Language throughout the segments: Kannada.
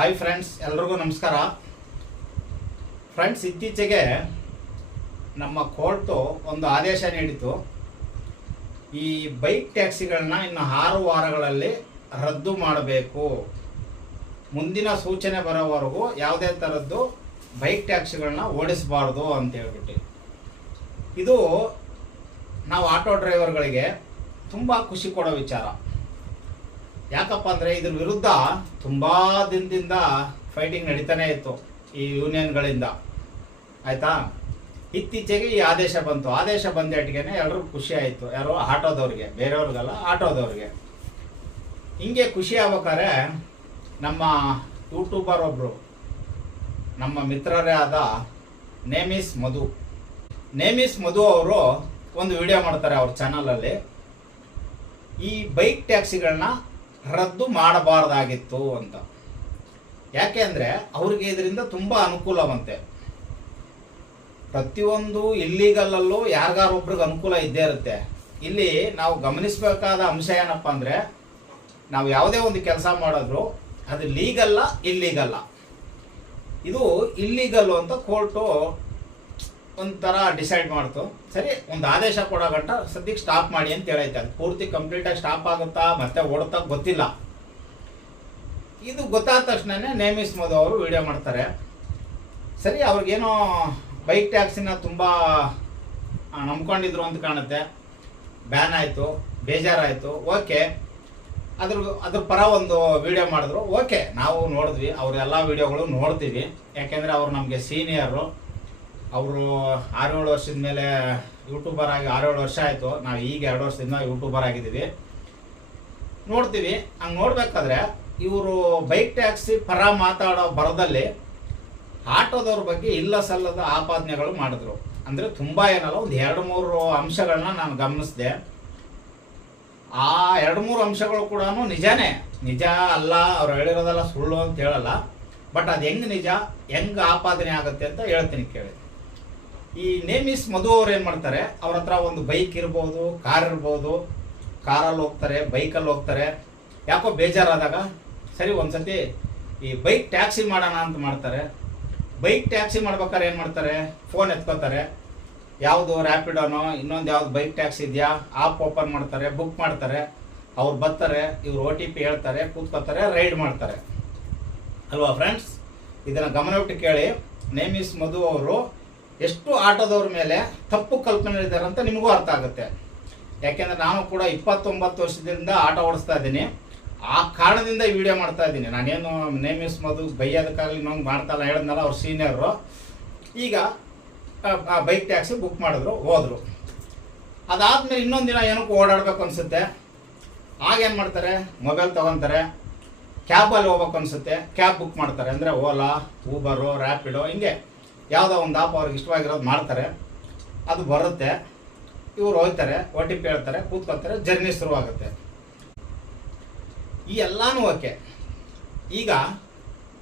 ಹಾಯ್ ಫ್ರೆಂಡ್ಸ್ ಎಲ್ರಿಗೂ ನಮಸ್ಕಾರ. ಫ್ರೆಂಡ್ಸ್ ಇತ್ತೀಚೆಗೆ ನಮ್ಮ ಕೋರ್ಟು ಒಂದು ಆದೇಶ ನೀಡಿತು ಈ ಬೈಕ್ ಟ್ಯಾಕ್ಸಿಗಳನ್ನ ಇನ್ನು ಆರು ವಾರಗಳಲ್ಲಿ ರದ್ದು ಮಾಡಬೇಕು. ಮುಂದಿನ ಸೂಚನೆ ಬರೋವರೆಗೂ ಯಾವುದೇ ಥರದ್ದು ಬೈಕ್ ಟ್ಯಾಕ್ಸಿಗಳನ್ನ ಓಡಿಸಬಾರ್ದು ಅಂತ ಹೇಳ್ಬಿಟ್ಟು. ಇದು ನಾವು ಆಟೋ ಡ್ರೈವರ್ಗಳಿಗೆ ತುಂಬ ಖುಷಿ ಕೊಡೋ ವಿಚಾರ. ಯಾಕಪ್ಪ ಅಂದರೆ ಇದ್ರ ವಿರುದ್ಧ ತುಂಬ ದಿನದಿಂದ ಫೈಟಿಂಗ್ ನಡೀತಾನೆ ಇತ್ತು ಈ ಯೂನಿಯನ್ಗಳಿಂದ ಆಯಿತಾ? ಇತ್ತೀಚೆಗೆ ಈ ಆದೇಶ ಬಂತು. ಆದೇಶ ಬಂದೇಟಿಗೆ ಎಲ್ಲರೂ ಖುಷಿ ಆಯಿತು. ಯಾರೋ ಆಟೋದವ್ರಿಗೆ, ಬೇರೆಯವ್ರಿಗಲ್ಲ, ಆಟೋದವ್ರಿಗೆ. ಹಿಂಗೆ ಖುಷಿ ಆಗ್ಬೇಕಾದ್ರೆ ನಮ್ಮ ಯೂಟ್ಯೂಬರ್ ಒಬ್ಬರು ನಮ್ಮ ಮಿತ್ರರೇ ಆದ ನೇಮಿಸ್ ಮಧು. ನೇಮಿಸ್ ಮಧು ಅವರು ಒಂದು ವಿಡಿಯೋ ಮಾಡ್ತಾರೆ ಅವ್ರ ಚಾನಲಲ್ಲಿ ಈ ಬೈಕ್ ಟ್ಯಾಕ್ಸಿಗಳನ್ನ ರದ್ದು ಮಾಡಬಾರ್ದಾಗಿತ್ತು ಅಂತ. ಯಾಕೆ ಅಂದರೆ ಅವ್ರಿಗೆ ಇದರಿಂದ ತುಂಬ ಅನುಕೂಲವಂತೆ. ಪ್ರತಿಯೊಂದು ಇಲ್ಲಿಗಲ್ಲಲ್ಲೂ ಯಾರಿಗಾರೊಬ್ರಿಗೆ ಅನುಕೂಲ ಇದ್ದೇ ಇರುತ್ತೆ. ಇಲ್ಲಿ ನಾವು ಗಮನಿಸಬೇಕಾದ ಅಂಶ ಏನಪ್ಪ ಅಂದರೆ, ನಾವು ಯಾವುದೇ ಒಂದು ಕೆಲಸ ಮಾಡಿದ್ರು ಅದು ಲೀಗಲ್ಲ ಇಲ್ಲಿಗಲ್ಲ ಇದು ಇಲ್ಲಿಗಲ್ಲು ಅಂತ ಕೋರ್ಟು ಒಂಥರ ಡಿಸೈಡ್ ಮಾಡ್ತು, ಸರಿ, ಒಂದು ಆದೇಶ ಕೊಡೋ ಗಂಟ ಸದ್ಯಕ್ಕೆ ಸ್ಟಾಪ್ ಮಾಡಿ ಅಂತ ಹೇಳೈತೆ. ಅದು ಪೂರ್ತಿ ಕಂಪ್ಲೀಟಾಗಿ ಸ್ಟಾಪ್ ಆಗುತ್ತಾ, ಮತ್ತೆ ಓಡುತ್ತಾ ಗೊತ್ತಿಲ್ಲ. ಇದು ಗೊತ್ತಾದ ತಕ್ಷಣನೇ ನೇಮಿಸ್ ಮೋದಿ ಅವರು ವಿಡಿಯೋ ಮಾಡ್ತಾರೆ. ಸರಿ, ಅವ್ರಿಗೇನೋ ಬೈಕ್ ಟ್ಯಾಕ್ಸಿನ ತುಂಬ ನಂಬ್ಕೊಂಡಿದ್ರು ಅಂತ ಕಾಣುತ್ತೆ. ಬ್ಯಾನ್ ಆಯಿತು, ಬೇಜಾರಾಯಿತು, ಓಕೆ. ಅದ್ರ ಅದ್ರ ಪರ ಒಂದು ವಿಡಿಯೋ ಮಾಡಿದ್ರು, ಓಕೆ. ನಾವು ನೋಡಿದ್ವಿ ಅವ್ರ ಎಲ್ಲ ವಿಡಿಯೋಗಳು ನೋಡ್ತೀವಿ. ಯಾಕೆಂದರೆ ಅವ್ರು ನಮಗೆ ಸೀನಿಯರು ಅವರು ಆರೇಳು ವರ್ಷದ ಮೇಲೆ ಯೂಟ್ಯೂಬರ್ ಆಗಿ ಆರೇಳು ವರ್ಷ ಆಯಿತು. ನಾವು ಈಗ ಎರಡು ವರ್ಷದಿಂದ ಯೂಟ್ಯೂಬರ್ ಆಗಿದ್ದೀವಿ. ನೋಡ್ತೀವಿ. ಹಂಗೆ ನೋಡ್ಬೇಕಾದ್ರೆ ಇವರು ಬೈಕ್ ಟ್ಯಾಕ್ಸಿ ಪರ ಮಾತಾಡೋ ಬರದಲ್ಲಿ ಆಟೋದವ್ರ ಬಗ್ಗೆ ಇಲ್ಲ ಸಲ್ಲದ ಆಪಾದನೆಗಳು ಮಾಡಿದ್ರು. ಅಂದರೆ ತುಂಬ ಏನಲ್ಲ, ಒಂದು ಎರಡು ಮೂರು ಅಂಶಗಳನ್ನ ನಾನು ಗಮನಿಸಿದೆ. ಆ ಎರಡು ಮೂರು ಅಂಶಗಳು ಕೂಡ ನಿಜಾನೇ. ನಿಜ ಅಲ್ಲ, ಅವ್ರು ಹೇಳಿರೋದಲ್ಲ ಸುಳ್ಳು ಅಂತ ಹೇಳಲ್ಲ. ಬಟ್ ಅದು ಹೆಂಗ್ ನಿಜ, ಹೆಂಗ್ ಆಪಾದನೆ ಆಗುತ್ತೆ ಅಂತ ಹೇಳ್ತೀನಿ ಕೇಳಿ. ಈ ನೇಮಿಸ್ ಮಧು ಅವ್ರು ಏನು ಮಾಡ್ತಾರೆ? ಅವ್ರ ಹತ್ರ ಒಂದು ಬೈಕ್ ಇರ್ಬೋದು ಕಾರ್ ಇರ್ಬೋದು. ಕಾರಲ್ಲಿ ಹೋಗ್ತಾರೆ ಬೈಕಲ್ಲಿ ಹೋಗ್ತಾರೆ. ಯಾಕೋ ಬೇಜಾರಾದಾಗ, ಸರಿ ಒಂದ್ಸತಿ ಈ ಬೈಕ್ ಟ್ಯಾಕ್ಸಿ ಮಾಡೋಣ ಅಂತ ಮಾಡ್ತಾರೆ. ಬೈಕ್ ಟ್ಯಾಕ್ಸಿ ಮಾಡ್ಬೇಕಾದ್ರೆ ಏನು ಮಾಡ್ತಾರೆ? ಫೋನ್ ಎತ್ಕೋತಾರೆ. ಯಾವುದು ರ್ಯಾಪಿಡೋನೋ ಇನ್ನೊಂದು ಯಾವ್ದು ಬೈಕ್ ಟ್ಯಾಕ್ಸಿ ಇದೆಯಾ ಆಪ್ ಓಪನ್ ಮಾಡ್ತಾರೆ ಬುಕ್ ಮಾಡ್ತಾರೆ. ಅವ್ರು ಬರ್ತಾರೆ, ಇವ್ರು ಒ ಟಿ ಪಿ ಹೇಳ್ತಾರೆ ಕೂತ್ಕೋತಾರೆ ರೈಡ್ ಮಾಡ್ತಾರೆ. ಅಲ್ವಾ ಫ್ರೆಂಡ್ಸ್ ಇದನ್ನು ಗಮನವಿಟ್ಟು ಕೇಳಿ. ನೇಮಿಸ್ ಮಧು ಅವರು ಎಷ್ಟು ಆಟೋದವ್ರ ಮೇಲೆ ತಪ್ಪು ಕಲ್ಪನೆ ಇದ್ದಾರೆ ಅಂತ ನಿಮಗೂ ಅರ್ಥ ಆಗುತ್ತೆ. ಯಾಕೆಂದರೆ ನಾನು ಕೂಡ ಇಪ್ಪತ್ತೊಂಬತ್ತು ವರ್ಷದಿಂದ ಆಟ ಓಡಿಸ್ತಾ ಇದ್ದೀನಿ. ಆ ಕಾರಣದಿಂದ ಈ ವಿಡಿಯೋ ಮಾಡ್ತಾ ಇದ್ದೀನಿ. ನಾನೇನು ನೇಮಿಸ್ ಮಧು ಬೈಯೋದಕ್ಕಾಗಲಿ ನಂಗೆ ಮಾಡ್ತಾರಲ್ಲ ಹೇಳಿದ್ನಲ್ಲ ಅವ್ರ ಸೀನಿಯರು ಈಗ ಬೈಕ್ ಟ್ಯಾಕ್ಸಿ ಬುಕ್ ಮಾಡಿದ್ರು, ಹೋದ್ರು. ಅದಾದಮೇಲೆ ಇನ್ನೊಂದು ದಿನ ಏನಕ್ಕೂ ಓಡಾಡ್ಬೇಕು ಅನ್ಸುತ್ತೆ. ಆಗೇನು ಮಾಡ್ತಾರೆ? ಮೊಬೈಲ್ ತೊಗೊತಾರೆ. ಕ್ಯಾಬಲ್ಲಿ ಹೋಗ್ಬೇಕು ಅನ್ಸುತ್ತೆ. ಕ್ಯಾಬ್ ಬುಕ್ ಮಾಡ್ತಾರೆ. ಅಂದರೆ ಓಲಾ ಊಬರು ರ್ಯಾಪಿಡೋ ಹಿಂಗೆ. ಯಾವುದೋ ಒಂದು ಆಪ್ ಅವ್ರಿಗೆ ಇಷ್ಟವಾಗಿರೋದು ಮಾಡ್ತಾರೆ, ಅದು ಬರುತ್ತೆ. ಇವ್ರು ಹೋಗ್ತಾರೆ ಒ ಟಿ ಪಿ ಹೇಳ್ತಾರೆ ಕೂತ್ಕೊಳ್ತಾರೆ, ಜರ್ನಿ ಶುರುವಾಗುತ್ತೆ. ಈ ಎಲ್ಲಾನು ಓಕೆ. ಈಗ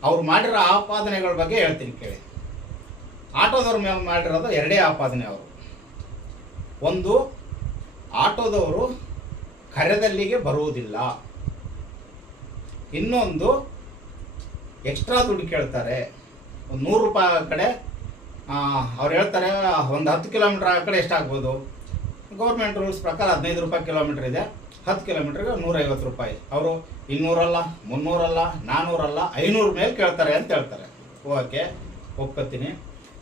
ಅವ್ರು ಮಾಡಿರೋ ಆಪಾದನೆಗಳ ಬಗ್ಗೆ ಹೇಳ್ತೀನಿ ಕೇಳಿ. ಆಟೋದವ್ರ ಮೇಲೆ ಮಾಡಿರೋದು ಎರಡೇ ಆಪಾದನೆ ಅವರು. ಒಂದು, ಆಟೋದವರು ಕರೆದಲ್ಲಿಗೆ ಬರುವುದಿಲ್ಲ. ಇನ್ನೊಂದು, ಎಕ್ಸ್ಟ್ರಾ ದುಡ್ಡು ಕೇಳ್ತಾರೆ. ಒಂದು ನೂರು ರೂಪಾಯಿ ಕಡೆ ಅವ್ರು ಹೇಳ್ತಾರೆ, ಒಂದು ಹತ್ತು ಕಿಲೋಮೀಟ್ರ್ ಆ ಕಡೆ ಎಷ್ಟಾಗ್ಬೋದು ಗೌರ್ಮೆಂಟ್ ರೂಲ್ಸ್ ಪ್ರಕಾರ ಹದಿನೈದು ರೂಪಾಯಿ ಕಿಲೋಮೀಟ್ರ್ ಇದೆ. ಹತ್ತು ಕಿಲೋಮೀಟ್ರಿಗೆ ನೂರೈವತ್ತು ರೂಪಾಯಿ. ಅವರು ಇನ್ನೂರಲ್ಲ, ಮುನ್ನೂರಲ್ಲ ನಾನ್ನೂರಲ್ಲ ಐನೂರು ಮೇಲೆ ಕೇಳ್ತಾರೆ ಅಂತ ಹೇಳ್ತಾರೆ. ಓಕೆ, ಒಪ್ಕೋತೀನಿ.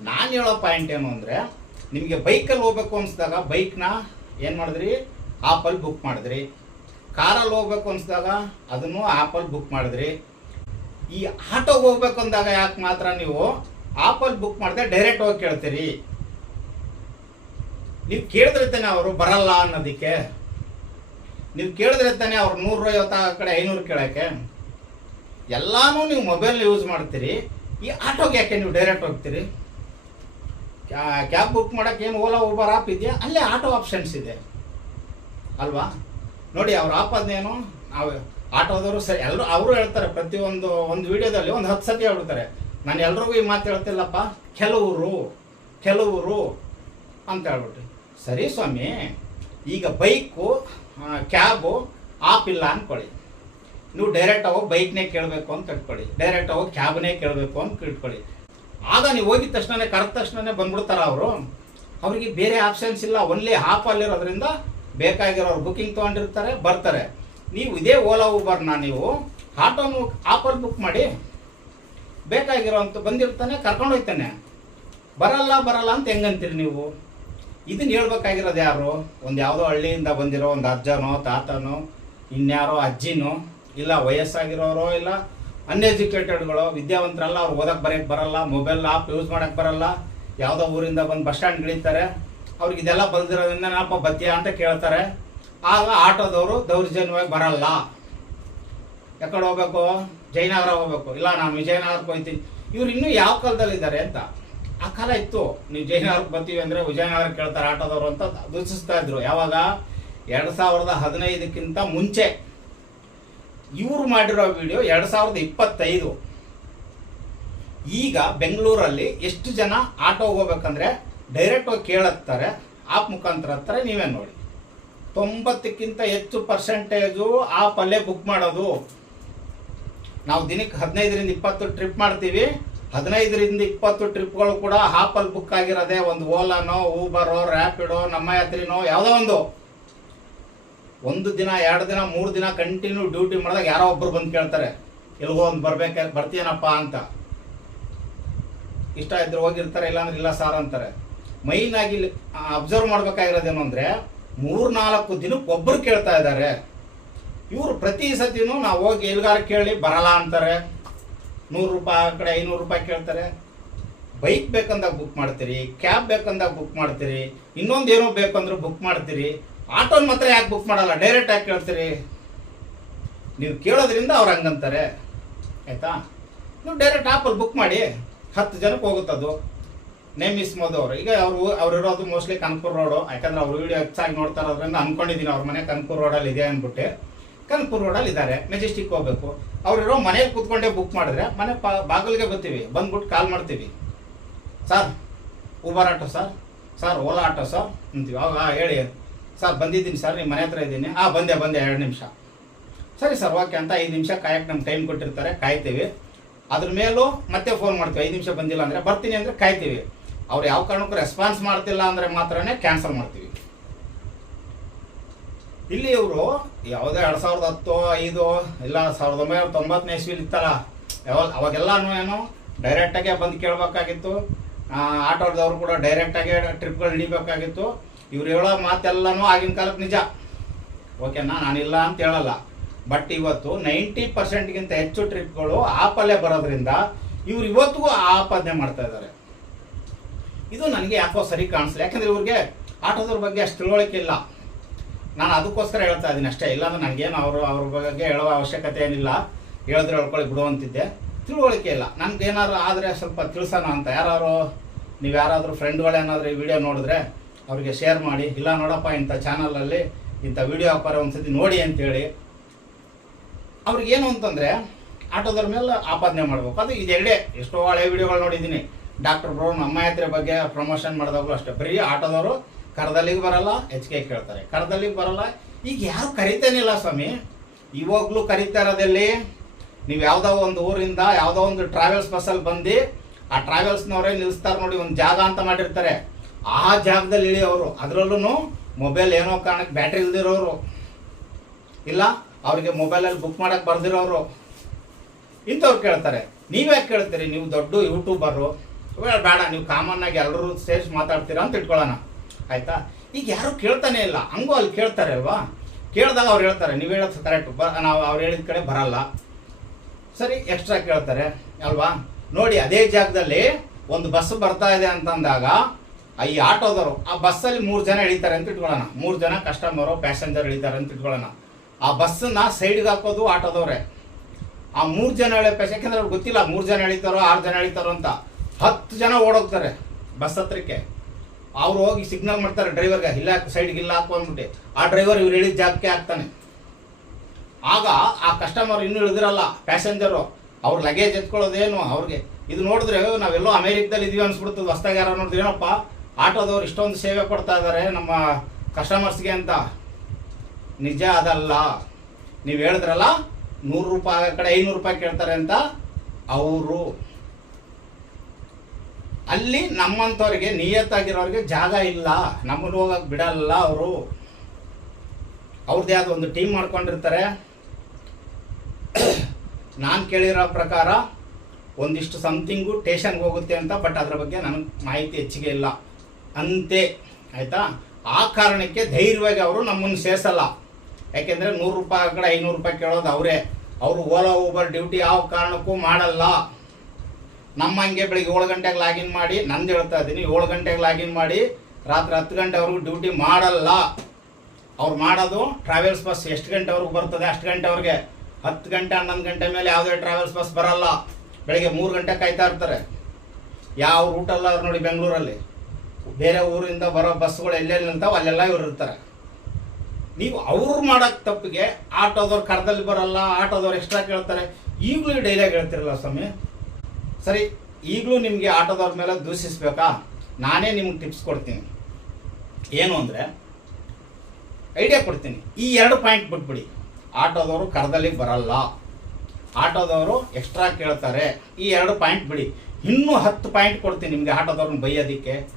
ನಾನು ಹೇಳೋ ಪಾಯಿಂಟ್ ಏನು ಅಂದರೆ, ನಿಮಗೆ ಬೈಕಲ್ಲಿ ಹೋಗ್ಬೇಕು ಅನಿಸಿದಾಗ ಬೈಕ್ನ ಏನು ಮಾಡಿದ್ರಿ? ಆ್ಯಪಲ್ಲಿ ಬುಕ್ ಮಾಡಿದ್ರಿ. ಕಾರಲ್ಲಿ ಹೋಗ್ಬೇಕು ಅನಿಸಿದಾಗ ಅದನ್ನು ಆ್ಯಪಲ್ಲಿ ಬುಕ್ ಮಾಡಿದ್ರಿ. ಈ ಆಟೋಗೆ ಹೋಗ್ಬೇಕು ಅಂದಾಗ ಯಾಕೆ ಮಾತ್ರ ನೀವು ಆಪಲ್ಲಿ ಬುಕ್ ಮಾಡಿದ್ರೆ ಡೈರೆಕ್ಟ್ ಹೋಗಿ ಕೇಳ್ತೀರಿ. ನೀವು ಕೇಳಿದ್ರೆ ತಾನೆ ಅವರು ಬರಲ್ಲ ಅನ್ನೋದಕ್ಕೆ. ನೀವು ಕೇಳಿದ್ರೆ ತಾನೆ ಅವ್ರು ನೂರು ಐವತ್ತು ಕಡೆ ಐನೂರು ಕೇಳೋಕ್ಕೆ. ಎಲ್ಲಾನು ನೀವು ಮೊಬೈಲ್ ಯೂಸ್ ಮಾಡ್ತೀರಿ. ಈ ಆಟೋಗೆ ಯಾಕೆ ನೀವು ಡೈರೆಕ್ಟ್ ಹೋಗ್ತೀರಿ? ಕ್ಯಾಬ್ ಬುಕ್ ಮಾಡೋಕೆ ಏನು ಓಲಾ ಊಬರ್ ಆಪ್ ಇದೆಯಾ? ಅಲ್ಲೇ ಆಟೋ ಆಪ್ಷನ್ಸ್ ಇದೆ. ಅಲ್ವಾ? ನೋಡಿ, ಅವ್ರ ಆಪ್ ಅದೇನು ನಾವು, ಆಟೋದವರು ಸರಿ ಎಲ್ಲರೂ ಅವರು ಹೇಳ್ತಾರೆ ಪ್ರತಿಯೊಂದು, ಒಂದು ವಿಡಿಯೋದಲ್ಲಿ ಒಂದು ಹತ್ತು ಸತಿ ಹೇಳ್ಬಿಡ್ತಾರೆ ನಾನು ಎಲ್ರಿಗೂ ಈ ಮಾತು ಹೇಳ್ತಿಲ್ಲಪ್ಪ, ಕೆಲವರು ಕೆಲವರು ಅಂತ ಹೇಳ್ಬಿಟ್ಟು ಸರಿ ಸ್ವಾಮಿ, ಈಗ ಬೈಕು ಕ್ಯಾಬು ಆಪ್ ಇಲ್ಲ ಅಂದ್ಕೊಳ್ಳಿ ನೀವು ಡೈರೆಕ್ಟ್ ಹೋಗಿ ಬೈಕ್ನೇ ಕೇಳಬೇಕು ಅಂತ ಇಟ್ಕೊಳ್ಳಿ. ಡೈರೆಕ್ಟ್ ಹೋಗಿ ಕ್ಯಾಬ್ನೇ ಕೇಳಬೇಕು ಅಂತ ಇಟ್ಕೊಳ್ಳಿ. ಆಗ ನೀವು ಹೋಗಿದ ತಕ್ಷಣನೇ, ಕರೆದ ತಕ್ಷಣನೇ ಬಂದ್ಬಿಡ್ತಾರ ಅವರು. ಅವರಿಗೆ ಬೇರೆ ಆಪ್ಷನ್ಸ್ ಇಲ್ಲ. ಒನ್ಲಿ ಆಪಲ್ಲಿರೋದ್ರಿಂದ ಬೇಕಾಗಿರೋರು ಬುಕ್ಕಿಂಗ್ ತೊಗೊಂಡಿರ್ತಾರೆ, ಬರ್ತಾರೆ. ನೀವು ಇದೇ ಓಲಾ ಊಬರ್ನ ನೀವು ಆಟೋನು ಆಪಲ್ಲಿ ಬುಕ್ ಮಾಡಿ ಬೇಕಾಗಿರೋಂಥ ಬಂದಿರ್ತಾನೆ, ಕರ್ಕೊಂಡು ಹೋಗ್ತಾನೆ. ಬರಲ್ಲ ಬರಲ್ಲ ಅಂತ ಹೆಂಗಂತೀರಿ ನೀವು? ಇದನ್ನ ಹೇಳ್ಬೇಕಾಗಿರೋದು ಯಾರು? ಒಂದು ಯಾವುದೋ ಹಳ್ಳಿಯಿಂದ ಬಂದಿರೋ ಒಂದು ಅಜ್ಜನೋ, ತಾತನೋ, ಇನ್ಯಾರೋ ಅಜ್ಜಿನೋ, ಇಲ್ಲ ವಯಸ್ಸಾಗಿರೋರೋ, ಇಲ್ಲ ಅನ್ಎಜುಕೇಟೆಡ್ಗಳು ವಿದ್ಯಾವಂತರಲ್ಲ, ಅವ್ರು ಓದಕ್ಕೆ ಬರೋಕ್ಕೆ ಬರಲ್ಲ ಮೊಬೈಲ್ ಆಪ್ ಯೂಸ್ ಮಾಡಕ್ಕೆ ಬರಲ್ಲ, ಯಾವುದೋ ಊರಿಂದ ಬಂದು ಬಸ್ ಸ್ಟ್ಯಾಂಡ್ ಇಳಿತಾರೆ ಅವ್ರಿಗೆ ಇದೆಲ್ಲ ಬಂದಿರೋದ್ರಿಂದ ನಾಪ ಬತ್ತಿಯ ಅಂತ ಕೇಳ್ತಾರೆ. ಆಗ ಆಟೋದವರು ದೌರ್ಜನ್ಯವಾಗಿ ಬರಲ್ಲ. ಯಾಕಡೆ ಹೋಗ್ಬೇಕು? ಜಯನಗರ ಹೋಗ್ಬೇಕು. ಇಲ್ಲ, ನಾನು ವಿಜಯನಗರಕ್ಕೆ ಹೋಗ್ತೀನಿ. ಇವ್ರು ಇನ್ನೂ ಯಾವ ಕಾಲದಲ್ಲಿದ್ದಾರೆ ಅಂತ. ಆ ಕಾಲ ಇತ್ತು. ನೀವು ಜಯನಗರಕ್ಕೆ ಬರ್ತೀವಿ ಅಂದರೆ ವಿಜಯನಗರ ಕೇಳ್ತಾರೆ ಆಟೋದವರು ಅಂತ ದೂಷಿಸ್ತಾ ಇದ್ರು. ಯಾವಾಗ? ಎರಡು ಸಾವಿರದ ಹದಿನೈದಕ್ಕಿಂತ ಮುಂಚೆ. ಇವರು ಮಾಡಿರೋ ವಿಡಿಯೋ ಎರಡು ಸಾವಿರದ ಇಪ್ಪತ್ತೈದು. ಈಗ ಬೆಂಗಳೂರಲ್ಲಿ ಎಷ್ಟು ಜನ ಆಟೋ ಹೋಗ್ಬೇಕಂದ್ರೆ ಡೈರೆಕ್ಟ್ ಹೋಗಿ ಕೇಳತ್ತಾರೆ. ಆಪ್ ಮುಖಾಂತರ ಹತ್ತಾರೆ ನೀವೇ ನೋಡಿ. ತೊಂಬತ್ತಕ್ಕಿಂತ ಹೆಚ್ಚು ಪರ್ಸೆಂಟೇಜು ಆಪಲ್ಲೇ ಬುಕ್ ಮಾಡೋದು. ನಾವು ದಿನಕ್ಕೆ ಹದಿನೈದರಿಂದ ಇಪ್ಪತ್ತು ಟ್ರಿಪ್ ಮಾಡ್ತೀವಿ. ಹದಿನೈದರಿಂದ ಇಪ್ಪತ್ತು ಟ್ರಿಪ್ಗಳು ಕೂಡ ಹಾಪಲ್ಲಿ ಬುಕ್ ಆಗಿರೋದೇ ಒಂದು ಓಲಾನೋ ಊಬರೋ ರ್ಯಾಪಿಡೋ ನಮ್ಮ ಯಾತ್ರಿನೋ, ಯಾವುದೋ ಒಂದು. ಒಂದು ದಿನ, ಎರಡು ದಿನ, ಮೂರು ದಿನ ಕಂಟಿನ್ಯೂ ಡ್ಯೂಟಿ ಮಾಡಿದಾಗ ಯಾರೋ ಒಬ್ಬರು ಬಂದು ಕೇಳ್ತಾರೆ, ಎಲ್ಗೋ ಒಂದು ಬರ್ಬೇಕ ಬರ್ತೀನಪ್ಪ ಅಂತ. ಇಷ್ಟ ಇದ್ರೆ ಹೋಗಿರ್ತಾರೆ, ಇಲ್ಲಾಂದ್ರೆ ಇಲ್ಲ ಸಾರ್ ಅಂತಾರೆ. ಮೈನ್ ಆಗಿ ಅಬ್ಸರ್ವ್ ಮಾಡ್ಬೇಕಾಗಿರೋದೇನು ಮೂರು ನಾಲ್ಕು ದಿನಕ್ಕೆ ಒಬ್ಬರು ಕೇಳ್ತಾ ಇದ್ದಾರೆ. ಇವರು ಪ್ರತಿ ಸತಿನೂ ನಾವು ಹೋಗಿ ಎಲ್ಗಾರ ಕೇಳಿ ಬರಲ್ಲ ಅಂತಾರೆ. ನೂರು ರೂಪಾಯಿ ಆ ಕಡೆ ಐನೂರು ರೂಪಾಯಿ ಕೇಳ್ತಾರೆ. ಬೈಕ್ ಬೇಕಂದಾಗ ಬುಕ್ ಮಾಡ್ತೀರಿ ಕ್ಯಾಬ್ ಬೇಕಂದಾಗ ಬುಕ್ ಮಾಡ್ತೀರಿ, ಇನ್ನೊಂದು ಏನೋ ಬೇಕಂದ್ರೆ ಬುಕ್ ಮಾಡ್ತೀರಿ. ಆಟೋನ ಮಾತ್ರ ಯಾಕೆ ಬುಕ್ ಮಾಡಲ್ಲ? ಡೈರೆಕ್ಟ್ ಯಾಕೆ ಕೇಳ್ತೀರಿ. ನೀವು ಕೇಳೋದ್ರಿಂದ ಅವ್ರು ಹಂಗಂತಾರೆ. ಆಯ್ತಾ? ನೀವು ಡೈರೆಕ್ಟ್ ಆಪಲ್ಲಿ ಬುಕ್ ಮಾಡಿ ಹತ್ತು ಜನಕ್ಕೆ ಹೋಗುತ್ತದು ನೇಮ್ ಇಸ್ ಮೋದು ಅವರು. ಈಗ ಅವರು, ಅವ್ರು ಇರೋದು ಮೋಸ್ಟ್ಲಿ ಕನಕಪುರ ರೋಡು ಯಾಕಂದ್ರೆ ಅವ್ರು ವಿಡಿಯೋ ಹೆಚ್ಚಾಗಿ ನೋಡ್ತಾ ಇರೋದ್ರಿಂದ ಅನ್ಕೊಂಡಿದ್ದೀನಿ ಅವ್ರ ಮನೆ ಕನಕಪುರ ರೋಡಲ್ಲಿ ಇದೆ ಅಂದ್ಬಿಟ್ಟು. ಕನಕಪುರ ರೋಡಲ್ಲಿ ಇದ್ದಾರೆ ಮೆಜೆಸ್ಟಿಕ್ ಹೋಗ್ಬೇಕು. ಅವರಿರೋ ಮನೆಗೆ ಕೂತ್ಕೊಂಡೇ ಬುಕ್ ಮಾಡಿದ್ರೆ ಮನೆ ಪ, ಬಾಗಿಲಿಗೆ ಬರ್ತೀವಿ, ಬಂದ್ಬಿಟ್ಟು ಕಾಲ್ ಮಾಡ್ತೀವಿ. Sir Uber auto sir sir Ola auto sir, ಅಂತೀವಿ. ಅವಾಗ ಹೇಳಿ. ಸರ್, ಬಂದಿದ್ದೀನಿ ಸರ್, ನಿಮ್ಮ ಮನೆ ಹತ್ರ ಇದ್ದೀನಿ. ಹಾಂ ಬಂದೆ ಬಂದೆ, ಎರಡು ನಿಮಿಷ. ಸರಿ ಸರ್, ಓಕೆ ಅಂತ ಐದು ನಿಮಿಷ ಕಾಯಕ್ಕೆ ನಮ್ಗೆ ಟೈಮ್ ಕೊಟ್ಟಿರ್ತಾರೆ, ಕಾಯ್ತೀವಿ. ಅದ್ರ ಮೇಲೂ ಮತ್ತೆ ಫೋನ್ ಮಾಡ್ತೀವಿ. ಐದು ನಿಮಿಷ ಬಂದಿಲ್ಲ ಅಂದರೆ ಬರ್ತೀನಿ ಅಂದರೆ ಕಾಯ್ತೀವಿ. ಅವ್ರು ಯಾವ ಕಾರಣಕ್ಕೂ ರೆಸ್ಪಾನ್ಸ್ ಮಾಡ್ತಿಲ್ಲ ಅಂದರೆ ಮಾತ್ರನೇ ಕ್ಯಾನ್ಸಲ್ ಮಾಡ್ತೀವಿ. ಇಲ್ಲಿ ಇವರು ಯಾವುದೇ ಎರಡು ಸಾವಿರದ ಹತ್ತು, ಐದು, ಇಲ್ಲ ಸಾವಿರದ ಒಂಬೈನೂರ ತೊಂಬತ್ತನೇ ಇಸ್ವಿಲಿ ಇತ್ತಲ್ಲ, ಯಾವಾಗ ಅವಾಗೆಲ್ಲನೂ ಏನು ಡೈರೆಕ್ಟಾಗೆ ಬಂದು ಕೇಳಬೇಕಾಗಿತ್ತು. ಆಟೋದವ್ರು ಕೂಡ ಡೈರೆಕ್ಟಾಗೆ ಟ್ರಿಪ್ಗಳು ಹಿಡಿಬೇಕಾಗಿತ್ತು. ಇವ್ರು ಹೇಳೋ ಮಾತೆಲ್ಲನೂ ಆಗಿನ ಕಾಲಕ್ಕೆ ನಿಜ. ಓಕೆನಾ? ನಾನಿಲ್ಲ ಅಂತ ಹೇಳಲ್ಲ. ಬಟ್ ಇವತ್ತು ನೈಂಟಿ ಪರ್ಸೆಂಟ್ಗಿಂತ ಹೆಚ್ಚು ಟ್ರಿಪ್ಗಳು ಆಪಲ್ಲೇ ಬರೋದ್ರಿಂದ ಇವ್ರು ಇವತ್ತಿಗೂ ಆಪಾದನೆ ಮಾಡ್ತಾ ಇದ್ದಾರೆ. ಇದು ನನಗೆ ಯಾಕೋ ಸರಿ ಕಾಣಿಸ್ಲಿ ಯಾಕಂದ್ರೆ ಇವ್ರಿಗೆ ಆಟೋದ್ರ ಬಗ್ಗೆ ಅಷ್ಟು ತಿಳುವಳಿಕೆ ಇಲ್ಲ. ನಾನು ಅದಕ್ಕೋಸ್ಕರ ಹೇಳ್ತಾ ಇದ್ದೀನಿ ಅಷ್ಟೇ. ಇಲ್ಲಾಂದ್ರೆ ನನಗೇನು ಅವರು ಅವ್ರ ಬಗ್ಗೆ ಹೇಳುವ ಅವಶ್ಯಕತೆ ಏನಿಲ್ಲ. ಹೇಳಿದ್ರೆ ಹೇಳ್ಕೊಳ್ಳಿ ಬಿಡುವಂತಿದ್ದೆ ತಿಳುವಳಿಕೆ ಇಲ್ಲ. ನನ್ಗೆ ಏನಾದ್ರು ಆದರೆ ಸ್ವಲ್ಪ ತಿಳಿಸೋಣ ಅಂತ. ಯಾರು ನೀವು ಯಾರಾದರೂ ಫ್ರೆಂಡ್ಗಳೇನಾದರೂ ಈ ವಿಡಿಯೋ ನೋಡಿದ್ರೆ ಅವರಿಗೆ ಶೇರ್ ಮಾಡಿ. ಇಲ್ಲ ನೋಡಪ್ಪ, ಇಂಥ ಚಾನಲಲ್ಲಿ ಇಂಥ ವಿಡಿಯೋ ಹಾಕೋರೆ ಒಂದ್ಸತಿ ನೋಡಿ ಅಂತೇಳಿ. ಅವ್ರಿಗೆ ಏನು ಅಂತಂದರೆ ಆಟೋದ್ರ ಮೇಲೆ ಆಪಾದನೆ ಮಾಡಬೇಕು. ಅದು ಇದೆರಡೇ ಎಷ್ಟೋ ಹಳೆ ವಿಡಿಯೋಗಳು ನೋಡಿದ್ದೀನಿ. ಡಾಕ್ಟರ್ ಬ್ರೋ, ನಮ್ಮ ಯಾತ್ರೆ ಬಗ್ಗೆ ಪ್ರಮೋಷನ್ ಮಾಡಿದಾಗಲೂ ಅಷ್ಟೇ. ಬರೀ ಆಟೋದವರು ಕರದಲ್ಲಿಗೆ ಬರಲ್ಲ ಹೆಚ್ಚಿಗೆ ಕೇಳ್ತಾರೆ. ಕರ್ದಲ್ಲಿಗೆ ಬರಲ್ಲ. ಈಗ ಯಾರು ಕರಿತೇನಿಲ್ಲ ಸ್ವಾಮಿ? ಇವಾಗಲೂ ಕರಿತಾ ಇರೋದಲ್ಲಿ? ನೀವು ಯಾವುದೋ ಒಂದು ಊರಿಂದ, ಯಾವುದೋ ಒಂದು ಟ್ರಾವೆಲ್ಸ್ ಬಸ್ಸಲ್ಲಿ ಬಂದು, ಆ ಟ್ರಾವೆಲ್ಸ್ನವರೇ ನಿಲ್ಲಿಸ್ತಾರೆ ನೋಡಿ, ಒಂದು ಜಾಗ ಅಂತ ಮಾಡಿರ್ತಾರೆ. ಆ ಜಾಗದಲ್ಲಿ ಇಳಿಯೋರು. ಅದರಲ್ಲೂ ಮೊಬೈಲ್ ಏನೋ ಕಾರಣಕ್ಕೆ ಬ್ಯಾಟ್ರಿ ಇಲ್ದಿರೋರು ಇಲ್ಲ, ಅವರಿಗೆ ಮೊಬೈಲಲ್ಲಿ ಬುಕ್ ಮಾಡೋಕ್ಕೆ ಬರ್ದಿರೋರು. ಇಂಥವ್ರು ಕೇಳ್ತಾರೆ. ನೀವ್ಯಾಕೆ ಕೇಳ್ತೀರಿ? ನೀವು ದೊಡ್ಡ ಯೂಟ್ಯೂಬರು ಬೇಡ, ನೀವು ಕಾಮನ್ ಆಗಿ ಎಲ್ಲರೂ ಸೇರಿಸಿ ಮಾತಾಡ್ತೀರಾ ಅಂತ ಇಟ್ಕೊಳ್ಳೋಣ. ಆಯ್ತಾ? ಈಗ ಯಾರು ಕೇಳ್ತಾನೆ ಇಲ್ಲ. ಹಂಗೂ ಅಲ್ಲಿ ಕೇಳ್ತಾರೆ ಅಲ್ವಾ? ಕೇಳಿದಾಗ ಅವ್ರು ಹೇಳ್ತಾರೆ, ನೀವು ಹೇಳೋದು ಕರೆಕ್ಟ್ ಬ, ನಾವು ಅವ್ರು ಹೇಳಿದ ಕಡೆ ಬರಲ್ಲ. ಸರಿ ಎಕ್ಸ್ಟ್ರಾ ಕೇಳ್ತಾರೆ, ಅಲ್ವಾ? ನೋಡಿ, ಅದೇ ಜಾಗದಲ್ಲಿ ಒಂದು ಬಸ್ ಬರ್ತಾ ಇದೆ ಅಂತಂದಾಗ, ಈ ಆಟೋದವರು, ಆ ಬಸ್ಸಲ್ಲಿ ಮೂರು ಜನ ಇಳಿತಾರೆ ಅಂತ ಇಟ್ಕೊಳ್ಳೋಣ. ಮೂರು ಜನ ಕಸ್ಟಮರು ಪ್ಯಾಸೆಂಜರ್ ಇಳಿತಾರೆ ಅಂತ ಇಟ್ಕೊಳ್ಳೋಣ. ಆ ಬಸ್ಸನ್ನ ಸೈಡ್ಗೆ ಹಾಕೋದು ಆಟೋದವ್ರೆ. ಆ ಮೂರು ಜನ ಎಳೆ ಯಾಕಂದ್ರೆ ಅವ್ರಿಗೆ ಗೊತ್ತಿಲ್ಲ, ಮೂರು ಜನ ಎಳಿತಾರೋ ಆರು ಜನ ಎಳಿತಾರೋ ಅಂತ. ಹತ್ತು ಜನ ಓಡೋಗ್ತಾರೆ ಬಸ್ ಹತ್ರಕ್ಕೆ. ಅವ್ರು ಹೋಗಿ ಸಿಗ್ನಲ್ ಮಾಡ್ತಾರೆ ಡ್ರೈವರ್ಗೆ ಇಲ್ಲ ಸೈಡ್ಗೆ ಇಲ್ಲ ಹಾಕು ಅಂದ್ಬಿಟ್ಟು. ಆ ಡ್ರೈವರ್ ಇವ್ರು ಹೇಳಿದ ಜಾಗಕ್ಕೆ ಹಾಕ್ತಾನೆ. ಆಗ ಆ ಕಸ್ಟಮರ್ ಇನ್ನೂ ಇಳಿದಿರಲ್ಲ ಪ್ಯಾಸೆಂಜರು ಅವ್ರ ಲಗೇಜ್ ಎತ್ಕೊಳ್ಳೋದೇನು ಅವ್ರಿಗೆ? ಇದು ನೋಡಿದ್ರೆ ನಾವೆಲ್ಲೋ ಅಮೇರಿಕದಲ್ಲಿ ಇದೀವಿ ಅನ್ಸ್ಬಿಡ್ತದೆ ಹೊಸ್ದಾಗ ಯಾರೋ ನೋಡಿದ್ರೆ, ಏನಪ್ಪ, ಆಟೋದವ್ರು ಇಷ್ಟೊಂದು ಸೇವೆ ಕೊಡ್ತಾ ಇದ್ದಾರೆ ನಮ್ಮ ಕಸ್ಟಮರ್ಸ್ಗೆ ಅಂತ. ನಿಜ ಅದಲ್ಲ. ನೀವು ಹೇಳಿದ್ರಲ್ಲ, ನೂರು ರೂಪಾಯಿ ಕಡೆ ಐನೂರು ರೂಪಾಯಿ ಕೇಳ್ತಾರೆ ಅಂತ, ಅವರು ಅಲ್ಲಿ ನಮ್ಮಂಥವ್ರಿಗೆ ನಿಯತ್ತಾಗಿರೋರಿಗೆ ಜಾಗ ಇಲ್ಲ. ನಮ್ಮನ್ನು ಹೋಗಕ್ಕೆ ಬಿಡಲ್ಲ ಅವರು. ಅವ್ರದ್ದೇ ಆದ ಒಂದು ಟೀಮ್ ಮಾಡ್ಕೊಂಡಿರ್ತಾರೆ. ನಾನು ಕೇಳಿರೋ ಪ್ರಕಾರ ಒಂದಿಷ್ಟು ಸಮಥಿಂಗು ಟೇಷನ್ಗೆ ಹೋಗುತ್ತೆ ಅಂತ ಬಟ್ ಅದ್ರ ಬಗ್ಗೆ ನನಗೆ ಮಾಹಿತಿ ಹೆಚ್ಚಿಗೆ ಇಲ್ಲ. ಅಂತೆ, ಆಯಿತಾ? ಆ ಕಾರಣಕ್ಕೆ ಧೈರ್ಯವಾಗಿ ಅವರು ನಮ್ಮನ್ನು ಸೇರಿಸಲ್ಲ. ಯಾಕೆಂದರೆ ನೂರು ರೂಪಾಯಿ ಕಡೆ ಐನೂರು ರೂಪಾಯಿ ಕೇಳೋದು ಅವರೇ. ಅವರು ಓಲಾ, ಊಬರ್, ಡ್ಯೂಟಿ ಯಾವ ಕಾರಣಕ್ಕೂ ಮಾಡಲ್ಲ. ನಮ್ಮ ಹಂಗೆ ಬೆಳಿಗ್ಗೆ ಏಳು ಗಂಟೆಗೆ ಲಾಗಿನ್ ಮಾಡಿ, ನಂದು ಹೇಳ್ತಾ ಇದ್ದೀನಿ, ಏಳು ಗಂಟೆಗೆ ಲಾಗಿನ್ ಮಾಡಿ, ರಾತ್ರಿ ಹತ್ತು ಗಂಟೆವರೆಗೂ ಡ್ಯೂಟಿ ಮಾಡಲ್ಲ. ಅವ್ರು ಮಾಡೋದು ಟ್ರಾವೆಲ್ಸ್ ಬಸ್ ಎಷ್ಟು ಗಂಟೆವರೆಗೂ ಬರ್ತದೆ ಅಷ್ಟು ಗಂಟೆವರೆಗೆ ಹತ್ತು ಗಂಟೆ, ಹನ್ನೊಂದು ಗಂಟೆ ಮೇಲೆ ಯಾವುದೇ ಟ್ರಾವೆಲ್ಸ್ ಬಸ್ ಬರಲ್ಲ. ಬೆಳಿಗ್ಗೆ ಮೂರು ಗಂಟೆ ಕಾಯ್ತಾ ಇರ್ತಾರೆ. ಯಾವ ರೂಟಲ್ಲ ಅವ್ರು ನೋಡಿ ಬೆಂಗಳೂರಲ್ಲಿ. ಬೇರೆ ಊರಿಂದ ಬರೋ ಬಸ್ಗಳು ಎಲ್ಲೆಲ್ಲಿ ನಿಲ್ತಾವ ಅಲ್ಲೆಲ್ಲ ಇವ್ರು ಇರ್ತಾರೆ. ನೀವು ಅವ್ರು ಮಾಡೋಕ್ಕೆ ತಪ್ಪಿಗೆ ಆಟೋದವ್ರು ಕರ್ದಲ್ಲಿ ಬರಲ್ಲ, ಆಟೋದವ್ರು ಎಕ್ಸ್ಟ್ರಾ ಕೇಳ್ತಾರೆ. ಈಗಲೂ ಡೈಲಾಗ್ ಹೇಳ್ತಿರಲ್ಲ ಸ್ವಾಮಿ? ಸರಿ, ಈಗಲೂ ನಿಮಗೆ ಆಟೋದವ್ರ ಮೇಲೆ ದೂಷಿಸ್ಬೇಕಾ? ನಾನೇ ನಿಮ್ಗೆ ಟಿಪ್ಸ್ ಕೊಡ್ತೀನಿ. ಏನು ಅಂದರೆ ಐಡಿಯಾ ಕೊಡ್ತೀನಿ. ಈ ಎರಡು ಪಾಯಿಂಟ್ ಬಿಟ್ಬಿಡಿ. ಆಟೋದವರು ಕರದಲ್ಲಿ ಬರಲ್ಲ. ಆಟೋದವರು ಎಕ್ಸ್ಟ್ರಾ ಕೇಳ್ತಾರೆ. ಈ ಎರಡು ಪಾಯಿಂಟ್ ಬಿಡಿ. ಇನ್ನೂ ಹತ್ತು ಪಾಯಿಂಟ್ ಕೊಡ್ತೀನಿ ನಿಮಗೆ ಆಟೋದವ್ರನ್ನ ಬೈಯೋದಕ್ಕೆ.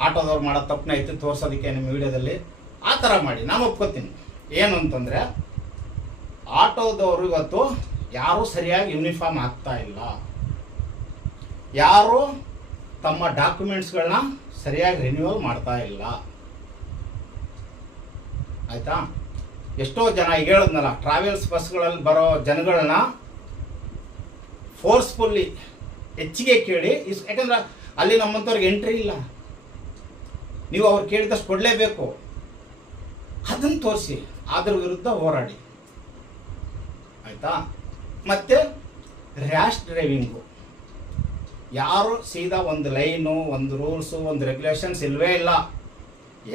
ಆಟೋದವ್ರು ಮಾಡೋ ತಪ್ಪನ್ನ ಐತಿ ತೋರಿಸೋದಕ್ಕೆ ನಿಮ್ಮ ವಿಡಿಯೋದಲ್ಲಿ. ಆ ಥರ ಮಾಡಿ. ನಾನು ಒಪ್ಕೋತೀನಿ. ಏನು ಅಂತಂದರೆ, ಆಟೋದವರು ಇವತ್ತು ಯಾರೂ ಸರಿಯಾಗಿ ಯೂನಿಫಾರ್ಮ್ ಆಗ್ತಾ ಇಲ್ಲ. ಯಾರು ತಮ್ಮ ಡಾಕ್ಯುಮೆಂಟ್ಸ್ಗಳನ್ನ ಸರಿಯಾಗಿ ರಿನ್ಯೂವಲ್ ಮಾಡ್ತಾ ಇಲ್ಲ. ಆಯಿತಾ? ಎಷ್ಟೋ ಜನ ಈಗ ಹೇಳಿದ್ನಲ್ಲ, ಟ್ರಾವೆಲ್ಸ್ ಬಸ್ಗಳಲ್ಲಿ ಬರೋ ಜನಗಳನ್ನ ಫೋರ್ಸ್ಫುಲ್ಲಿ ಹೆಚ್ಚಿಗೆ ಕೇಳಿ, ಇಸ್, ಯಾಕಂದ್ರೆ ಅಲ್ಲಿ ನಮ್ಮಂಥವ್ರಿಗೆ ಎಂಟ್ರಿ ಇಲ್ಲ. ನೀವು ಅವ್ರು ಕೇಳಿದಷ್ಟು ಕೊಡಲೇಬೇಕು. ಅದನ್ನು ತೋರಿಸಿ, ಅದ್ರ ವಿರುದ್ಧ ಹೋರಾಡಿ. ಆಯಿತಾ? ಮತ್ತು ರ್ಯಾಶ್ ಡ್ರೈವಿಂಗು ಯಾರು ಸೀದಾ ಒಂದು ಲೈನು, ಒಂದು ರೂಲ್ಸು, ಒಂದು ರೆಗ್ಯುಲೇಷನ್ಸ್ ಇಲ್ಲವೇ ಇಲ್ಲ.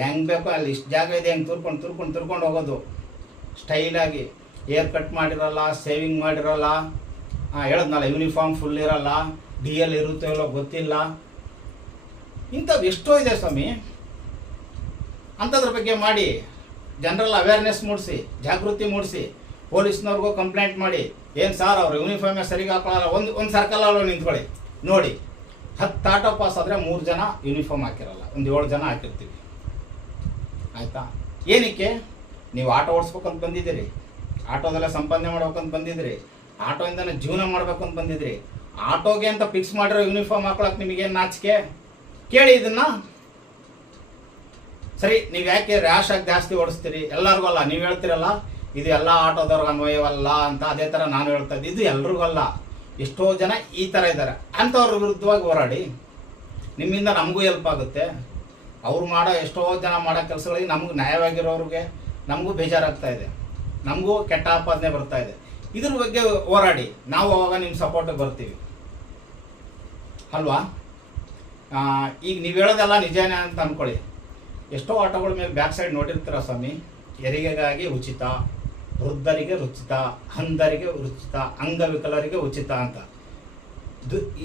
ಹೆಂಗೆ ಬೇಕೋ ಅಲ್ಲಿ ಇಷ್ಟು ಜಾಗ ಇದೆ, ಹೆಂಗೆ ತುರ್ಕೊಂಡು ತುರ್ಕೊಂಡು ತುರ್ಕೊಂಡು ಹೋಗೋದು. ಸ್ಟೈಲಾಗಿ ಏರ್ ಕಟ್ ಮಾಡಿರಲ್ಲ ಸೇವಿಂಗ್ ಮಾಡಿರಲ್ಲ ಹೇಳದ್ನಲ್ಲ ಯೂನಿಫಾರ್ಮ್ ಫುಲ್ ಇರಲ್ಲ ಡಿ ಎಲ್ ಇರುತ್ತೋ ಇಲ್ಲೋ ಗೊತ್ತಿಲ್ಲ. ಇಂಥವು ಎಷ್ಟೋ ಇದೆ ಸ್ವಾಮಿ. ಅಂಥದ್ರ ಬಗ್ಗೆ ಮಾಡಿ ಜನರಲ್ ಅವೇರ್ನೆಸ್ ಮೂಡಿಸಿ, ಜಾಗೃತಿ ಮೂಡಿಸಿ ಪೊಲೀಸ್ನವ್ರಿಗೂ ಕಂಪ್ಲೇಂಟ್ ಮಾಡಿ, ಏನು ಸರ್ ಅವರು ಯೂನಿಫಾರ್ಮೇ ಸರಿಗೆ ಹಾಕೊಳ್ಳಲ್ಲ ಒಂದು ಒಂದು ಸರ್ಕಲ್ ಅಲ್ಲೋ ನಿಂತ್ಕೊಳ್ಳಿ. ನೋಡಿ, ಹತ್ತು ಆಟೋ ಪಾಸ್ ಆದರೆ ಮೂರು ಜನ ಯೂನಿಫಾರ್ಮ್ ಹಾಕಿರಲ್ಲ, ಒಂದು ಏಳು ಜನ ಹಾಕಿರ್ತೀವಿ. ಆಯಿತಾ? ಏನಕ್ಕೆ? ನೀವು ಆಟೋ ಓಡಿಸ್ಬೇಕಂತ ಬಂದಿದ್ದೀರಿ. ಆಟೋದೆಲ್ಲ ಸಂಪಾದನೆ ಮಾಡ್ಬೇಕಂತ ಬಂದಿದ್ದೀರಿ. ಆಟೋಯಿಂದನೇ ಜೀವನ ಮಾಡ್ಬೇಕು ಅಂತ ಬಂದಿದ್ರಿ ಆಟೋಗೆ ಅಂತ ಫಿಕ್ಸ್ ಮಾಡಿರೋ ಯೂನಿಫಾರ್ಮ್ ಹಾಕೊಳಕ್ಕೆ ನಿಮಗೇನು ನಾಚಿಕೆ? ಕೇಳಿ ಇದನ್ನ. ಸರಿ, ನೀವು ಯಾಕೆ ರ್ಯಾಶ್ ಆಗಿ ಜಾಸ್ತಿ ಓಡಿಸ್ತೀರಿ? ಎಲ್ಲರಿಗೂ ಅಲ್ಲ, ನೀವು ಹೇಳ್ತಿರಲ್ಲ, ಇದು ಎಲ್ಲ ಆಟೋದವ್ರಿಗೆ ಅನ್ವಯವಲ್ಲ ಅಂತ ಅದೇ ಥರ ನಾನು ಹೇಳ್ತಾ ಇದ್ದೆ. ಇದು ಎಲ್ರಿಗೂ ಅಲ್ಲ. ಎಷ್ಟೋ ಜನ ಈ ಥರ ಇದ್ದಾರೆ. ಅಂಥವ್ರ ವಿರುದ್ಧವಾಗಿ ಹೋರಾಡಿ, ನಿಮ್ಮಿಂದ ನಮಗೂ ಹೆಲ್ಪ್ ಆಗುತ್ತೆ. ಅವ್ರು ಮಾಡೋ ಎಷ್ಟೋ ಜನ ಮಾಡೋ ಕೆಲಸಗಳಿಗೆ ನಮ್ಗೆ ನ್ಯಾಯವಾಗಿರೋರಿಗೆ ನಮಗೂ ಬೇಜಾರಾಗ್ತಾ ಇದೆ. ನಮಗೂ ಕೆಟ್ಟ ಆಪಾದನೆ ಬರ್ತಾ ಇದೆ. ಇದ್ರ ಬಗ್ಗೆ ಹೋರಾಡಿ, ನಾವು ಅವಾಗ ನಿಮ್ಮ ಸಪೋರ್ಟಿಗೆ ಬರ್ತೀವಿ. ಅಲ್ವಾ? ಈಗ ನೀವು ಹೇಳೋದೆಲ್ಲ ನಿಜಾನೇ ಅಂತ ಅಂದ್ಕೊಳ್ಳಿ ಎಷ್ಟೋ ಆಟೋಗಳ ಮೇಲೆ ಬ್ಯಾಕ್ ಸೈಡ್ ನೋಡಿರ್ತೀರ ಸ್ವಾಮಿ? ಹೆರಿಗೆಗಾಗಿ ಉಚಿತ. ವೃದ್ಧರಿಗೆ ರುಚಿತ ಅಂಧರಿಗೆ ರುಚಿತ ಅಂಗವಿಕಲರಿಗೆ ಉಚಿತ ಅಂತ.